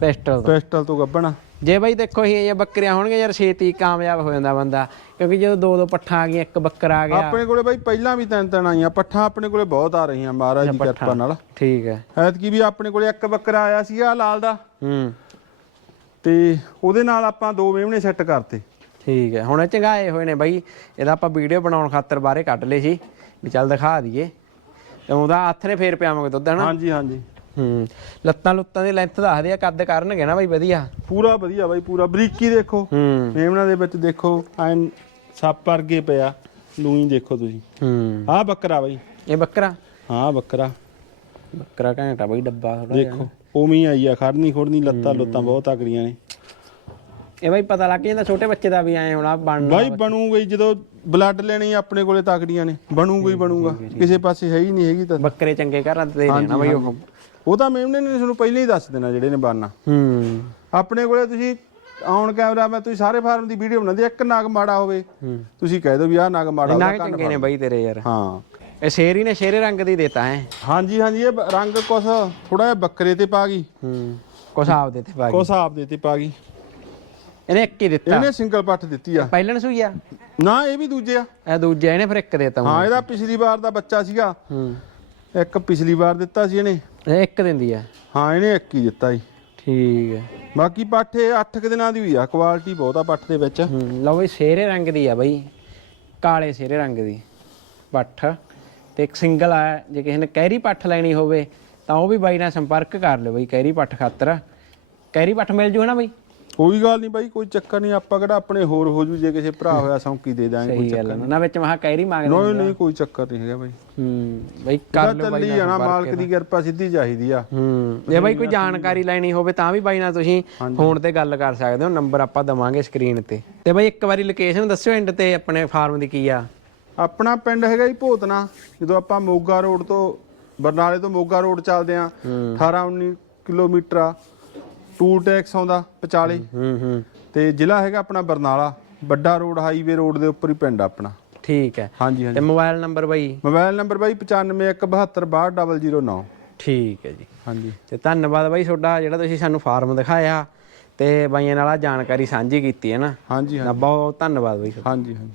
ਪਿਸਟਲ ਤੋਂ। ਪਿਸਟਲ ਤੋਂ ਗੱਬਣਾ ਜੇ ਬਾਈ ਦੇਖੋ ਇਹ ਇਹ ਬੱਕਰੀਆਂ ਹੋਣਗੀਆਂ ਯਾਰ ਛੇਤੀ ਕਾਮਯਾਬ ਹੋ ਜਾਂਦਾ ਬੰਦਾ। ਕਿਉਂਕਿ ਜਦੋਂ ਦੋ ਦੋ ਪੱਠਾਂ ਆ ਗਈਆਂ ਇੱਕ ਬੱਕਰਾ ਆ ਗਿਆ। ਆਪਣੇ ਕੋਲੇ ਬਾਈ ਪਹਿਲਾਂ ਵੀ ਤਿੰਨ ਤਿੰਨ ਆਈਆਂ। ਪੱਠਾਂ ਆਪਣੇ ਕੋਲੇ ਬਹੁਤ ਆ ਰਹੀਆਂ ਮਹਾਰਾਜ ਦੀ ਕਿਰਪਾ ਨਾਲ। ਠੀਕ ਹੈ। ਐਤਕੀ ਵੀ ਆਪਣੇ ਕੋਲੇ ਇੱਕ ਬੱਕਰਾ ਆਇਆ ਸੀਗਾ ਲਾਲ ਦਾ। ਹੂੰ। ਤੇ ਉਹਦੇ ਨਾਲ ਆਪਾਂ ਦੋ ਮੇਮਣੇ ਸੈੱਟ ਕਰਤੇ। ਠੀਕ ਹੈ। ਹੁਣ ਇਹ ਚੰਗਾਏ ਹੋਏ ਨੇ ਬਾਈ। ਇਹਦਾ ਆਪਾਂ ਵੀਡੀਓ ਬਣਾਉਣ ਖਾਤਰ ਬਾਹਰੇ ਕੱਢ ਲਏ ਸੀ। ਵੀ ਚੱਲ ਦਿਖਾ ਦਈਏ। ਤੇ ਉਹਦਾ ਹੱਥ ਨੇ ਫੇਰ ਪਿਆਵਾਂਗੇ ਦੁੱਧ ਹਨਾ? ਹਾਂਜੀ ਹਾਂਜੀ। ਹੂੰ ਲੱਤਾਂ ਲੁੱਤਾਂ ਦੀ ਲੈਂਥ ਦੱਸਦੇ ਆ ਕੱਦ ਕਰਨਗੇ ਨਾ ਬਾਈ ਵਧੀਆ। ਪੂਰਾ ਵਧੀਆ ਬਾਈ ਪੂਰਾ। ਬਰੀਕੀ ਦੇਖੋ। ਹੂੰ। ਮੇਮਣਾ ਦੇ ਵਿੱਚ ਦੇਖੋ ਐਨ ਸੱਪ ਵਰਗੇ ਪਿਆ ਲੂਈ ਦੇਖੋ ਤੁਸੀਂ। ਹੂੰ। ਆਹ ਬੱਕਰਾ ਬਾਈ। ਇਹ ਬੱਕਰਾ? ਹਾਂ ਬੱਕਰਾ। ਬੱਕਰਾ ਘੈਂਟਾ ਬਾਈ ਡੱਬਾ ਥੋੜਾ ਦੇਖੋ ਉਵੇਂ ਹੀ ਆਈ ਆ ਖੜਨੀ ਖੋੜਨੀ ਲੱਤਾਂ ਲੁੱਤਾਂ ਬਹੁਤ ਤਕੜੀਆਂ ਨੇ। ਇਹ ਬਾਈ ਪਤਾ ਲੱਗ ਜਾਂਦਾ ਛੋਟੇ ਬੱਚੇ ਦਾ ਵੀ ਆਏ ਹੁਣ ਆ ਬਣ ਬਾਈ ਬਣੂਗਾ ਹੀ ਜਦੋਂ ਬਲੱਡ ਲੈਣੀ ਆਪਣੇ ਕੋਲੇ ਤਕੜੀਆਂ ਨੇ ਬਣੂਗਾ ਹੀ ਬਣੂਗਾ। ਕਿਸੇ ਪਾਸੇ ਹੈ ਹੀ ਨਹੀਂ ਹੈਗੀ ਤਾਂ। ਬੱਕਰੇ ਚੰਗੇ ਘਰਾਂ ਦੇ ਨੇ ਨਾ ਬਾਈ ਉਹ। ਉਹ ਤਾਂ ਮੇਮਣੇ ਨੇ ਤੁਹਾਨੂੰ ਪਹਿਲਾਂ ਹੀ ਦੱਸ ਦੇਣਾ ਜਿਹੜੇ ਨੇ ਬਣਨਾ। ਹੂੰ। ਆਪਣੇ ਕੋਲੇ ਤੁਸੀਂ ਆਨ ਕੈਮਰਾ ਮੈਂ ਤੁਸੀਂ ਸਾਰੇ ਫਾਰਮ ਦੀ ਵੀਡੀਓ ਬਣਾਉਂਦੇ ਇੱਕ ਨਗ ਮਾੜਾ ਹੋਵੇ ਤੁਸੀਂ ਕਹਿ ਦਿਓ ਵੀ ਆਹ ਨਗ ਮਾੜਾ ਨਾ ਉਹਦਾ ਕੰਨ ਚੰਗੇ ਨੇ ਬਾਈ ਤੇਰੇ ਯਾਰ। ਹਾਂ। ਇਹ ਸ਼ੇਰੀ ਨੇ ਸ਼ੇਰੇ ਰੰਗ ਦੀ ਦੇਤਾ ਹੈ। ਹਾਂਜੀ ਹਾਂਜੀ ਇਹ ਰੰਗ ਕੁਛ ਥੋੜਾ ਜਿਹਾ ਬੱਕਰੇ ਤੇ ਪਾ ਗਈ। ਹੂੰ। ਕੁਛ ਆਪ ਦੇ ਤੇ ਬਾਗੀ ਕੁਛ ਹਿਸਾਬ ਦੇ ਤੇ ਪਾ ਗਈ। ਇਹਨੇ ਇੱਕ ਹੀ ਦਿੱਤਾ। ਇਹਨੇ ਸਿੰਗਲ ਪੱਠ ਦਿੱਤੀ ਆ। ਪਹਿਲਣ ਸੂਈ ਆ? ਨਾ ਇਹ ਵੀ ਦੂਜੇ ਆ। ਇਹ ਦੂਜਾ ਇਹਨੇ ਫਿਰ ਇੱਕ ਦੇਤਾ। ਹਾਂ ਇਹਦਾ ਪਿਛਲੀ ਵਾਰ ਦਾ ਬੱਚਾ ਸੀਗਾ। ਹੂੰ। ਇੱਕ ਪਿਛਲੀ ਵਾਰ ਦਿੱਤਾ ਸੀ ਇਹਨੇ। ਇਹ ਇੱਕ ਦਿੰਦੀ ਆ। ਹਾਂ ਇਹਨੇ ਇੱਕ ਹੀ ਦਿੱਤਾ ਸੀ। ਠੀਕ ਹੈ ਬਾਕੀ ਪੱਠੇ 8 ਕੁ ਦਿਨਾਂ ਦੀ ਵੀ ਆ। ਕੁਆਲਿਟੀ ਬਹੁਤ ਆ ਪੱਠ ਦੇ ਵਿੱਚ। ਹੂੰ ਲਓ ਬਈ ਸ਼ੇਰੇ ਰੰਗ ਦੀ ਆ ਬਈ। ਕਾਲੇ ਸ਼ੇਰੇ ਰੰਗ ਦੀ। ਪੱਠ। ਤੇ ਇੱਕ ਸਿੰਗਲ ਆ ਜੇ ਕਿਸੇ ਨੇ ਕੈਰੀ ਪੱਠ ਲੈਣੀ ਹੋਵੇ ਤਾਂ ਉਹ ਵੀ ਬਾਈ ਨਾਲ ਸੰਪਰਕ ਕਰ ਲਿਓ ਬਈ ਕੈਰੀ ਪੱਠ ਖਾਤਰ। ਕੈਰੀ ਪੱਠ ਮਿਲ ਜੂ ਨਾ ਬਈ? ਕੋਈ ਗੱਲ ਨਹੀਂ ਬਾਈ ਕੋਈ ਚੱਕਰ ਨਹੀਂ ਆਪਾਂ ਕਿਹੜਾ ਆਪਣੇ ਹੋਰ ਹੋ ਜੂ ਜੇ ਕਿਸੇ ਭਰਾ ਹੋਇਆ ਸੌਂਕੀ ਦੇ ਦਾਂਗੇ ਕੋਈ ਗੱਲ ਆ। ਨਾ ਵਿੱਚ ਮਹਾ ਕੈਰੀ ਮੰਗਦੇ ਨਹੀਂ ਨਹੀਂ ਕੋਈ ਚੱਕਰ ਨਹੀਂ ਹੈਗਾ ਬਾਈ। ਹੂੰ ਬਈ ਕਰ ਲਿਓ ਬਾਈ ਚੱਲੀ ਜਾਣਾ ਮਾਲਕ ਦੀ ਕਿਰਪਾ ਸਿੱਧੀ ਚਾਹੀਦੀ ਆ। ਹੂੰ ਜੇ ਬਾਈ ਕੋਈ ਜਾਣਕਾਰੀ ਲੈਣੀ ਹੋਵੇ ਤਾਂ ਵੀ ਬਾਈ ਨਾਲ ਤੁਸੀਂ ਫੋਨ ਤੇ ਗੱਲ ਕਰ ਸਕਦੇ ਹੋ ਨੰਬਰ ਆਪਾਂ ਦਵਾਂਗੇ ਸਕਰੀਨ ਤੇ। ਤੇ ਬਾਈ ਇੱਕ ਵਾਰੀ ਲੋਕੇਸ਼ਨ ਦੱਸਿਓ ਐਂਡ ਤੇ ਆਪਣੇ ਫਾਰਮ ਦੀ ਕੀ ਆ। ਆਪਣਾ ਪਿੰਡ ਹੈਗਾ ਜੀ ਭੋਤਨਾ ਜਦੋਂ ਆਪਾਂ ਮੋਗਾ ਰੋਡ ਤੋਂ ਬਰਨਾਲੇ ਤੋਂ ਮੋਗਾ ਰੋਡ ਚੱਲਦੇ ਆ 18 19 ਕਿਲੋਮੀਟਰ ਆ। ਟੂਲ ਟੈਕਸ ਆਉਂਦਾ 45 ਹੂੰ ਹੂੰ ਤੇ ਜ਼ਿਲ੍ਹਾ ਹੈਗਾ ਆਪਣਾ ਬਰਨਾਲਾ ਵੱਡਾ ਰੋਡ ਹਾਈਵੇ ਰੋਡ ਦੇ ਉੱਪਰ ਹੀ ਪਿੰਡ ਆਪਣਾ। ਠੀਕ ਹੈ। ਹਾਂਜੀ ਤੇ ਹਾਂਜੀ ਮੋਬਾਈਲ ਨੰਬਰ ਬਾਈ? ਮੋਬਾਈਲ ਨੰਬਰ ਬਾਈ 9517262009 ਠੀਕ ਹੈ ਜੀ। ਹਾਂਜੀ। ਤੇ ਧੰਨਵਾਦ ਬਾਈ ਤੁਹਾਡਾ ਜਿਹੜਾ ਤੁਸੀਂ ਸਾਨੂੰ ਫਾਰਮ ਦਿਖਾਇਆ ਤੇ ਬਾਈਆਂ ਨਾਲ ਜਾਣਕਾਰੀ ਸਾਂਝੀ ਕੀਤੀ ਹੈ ਨਾ। ਹਾਂਜੀ ਨਾ ਬਹੁਤ ਧੰਨਵਾਦ ਬਾਈ। ਹਾਂਜੀ ਹਾਂਜੀ।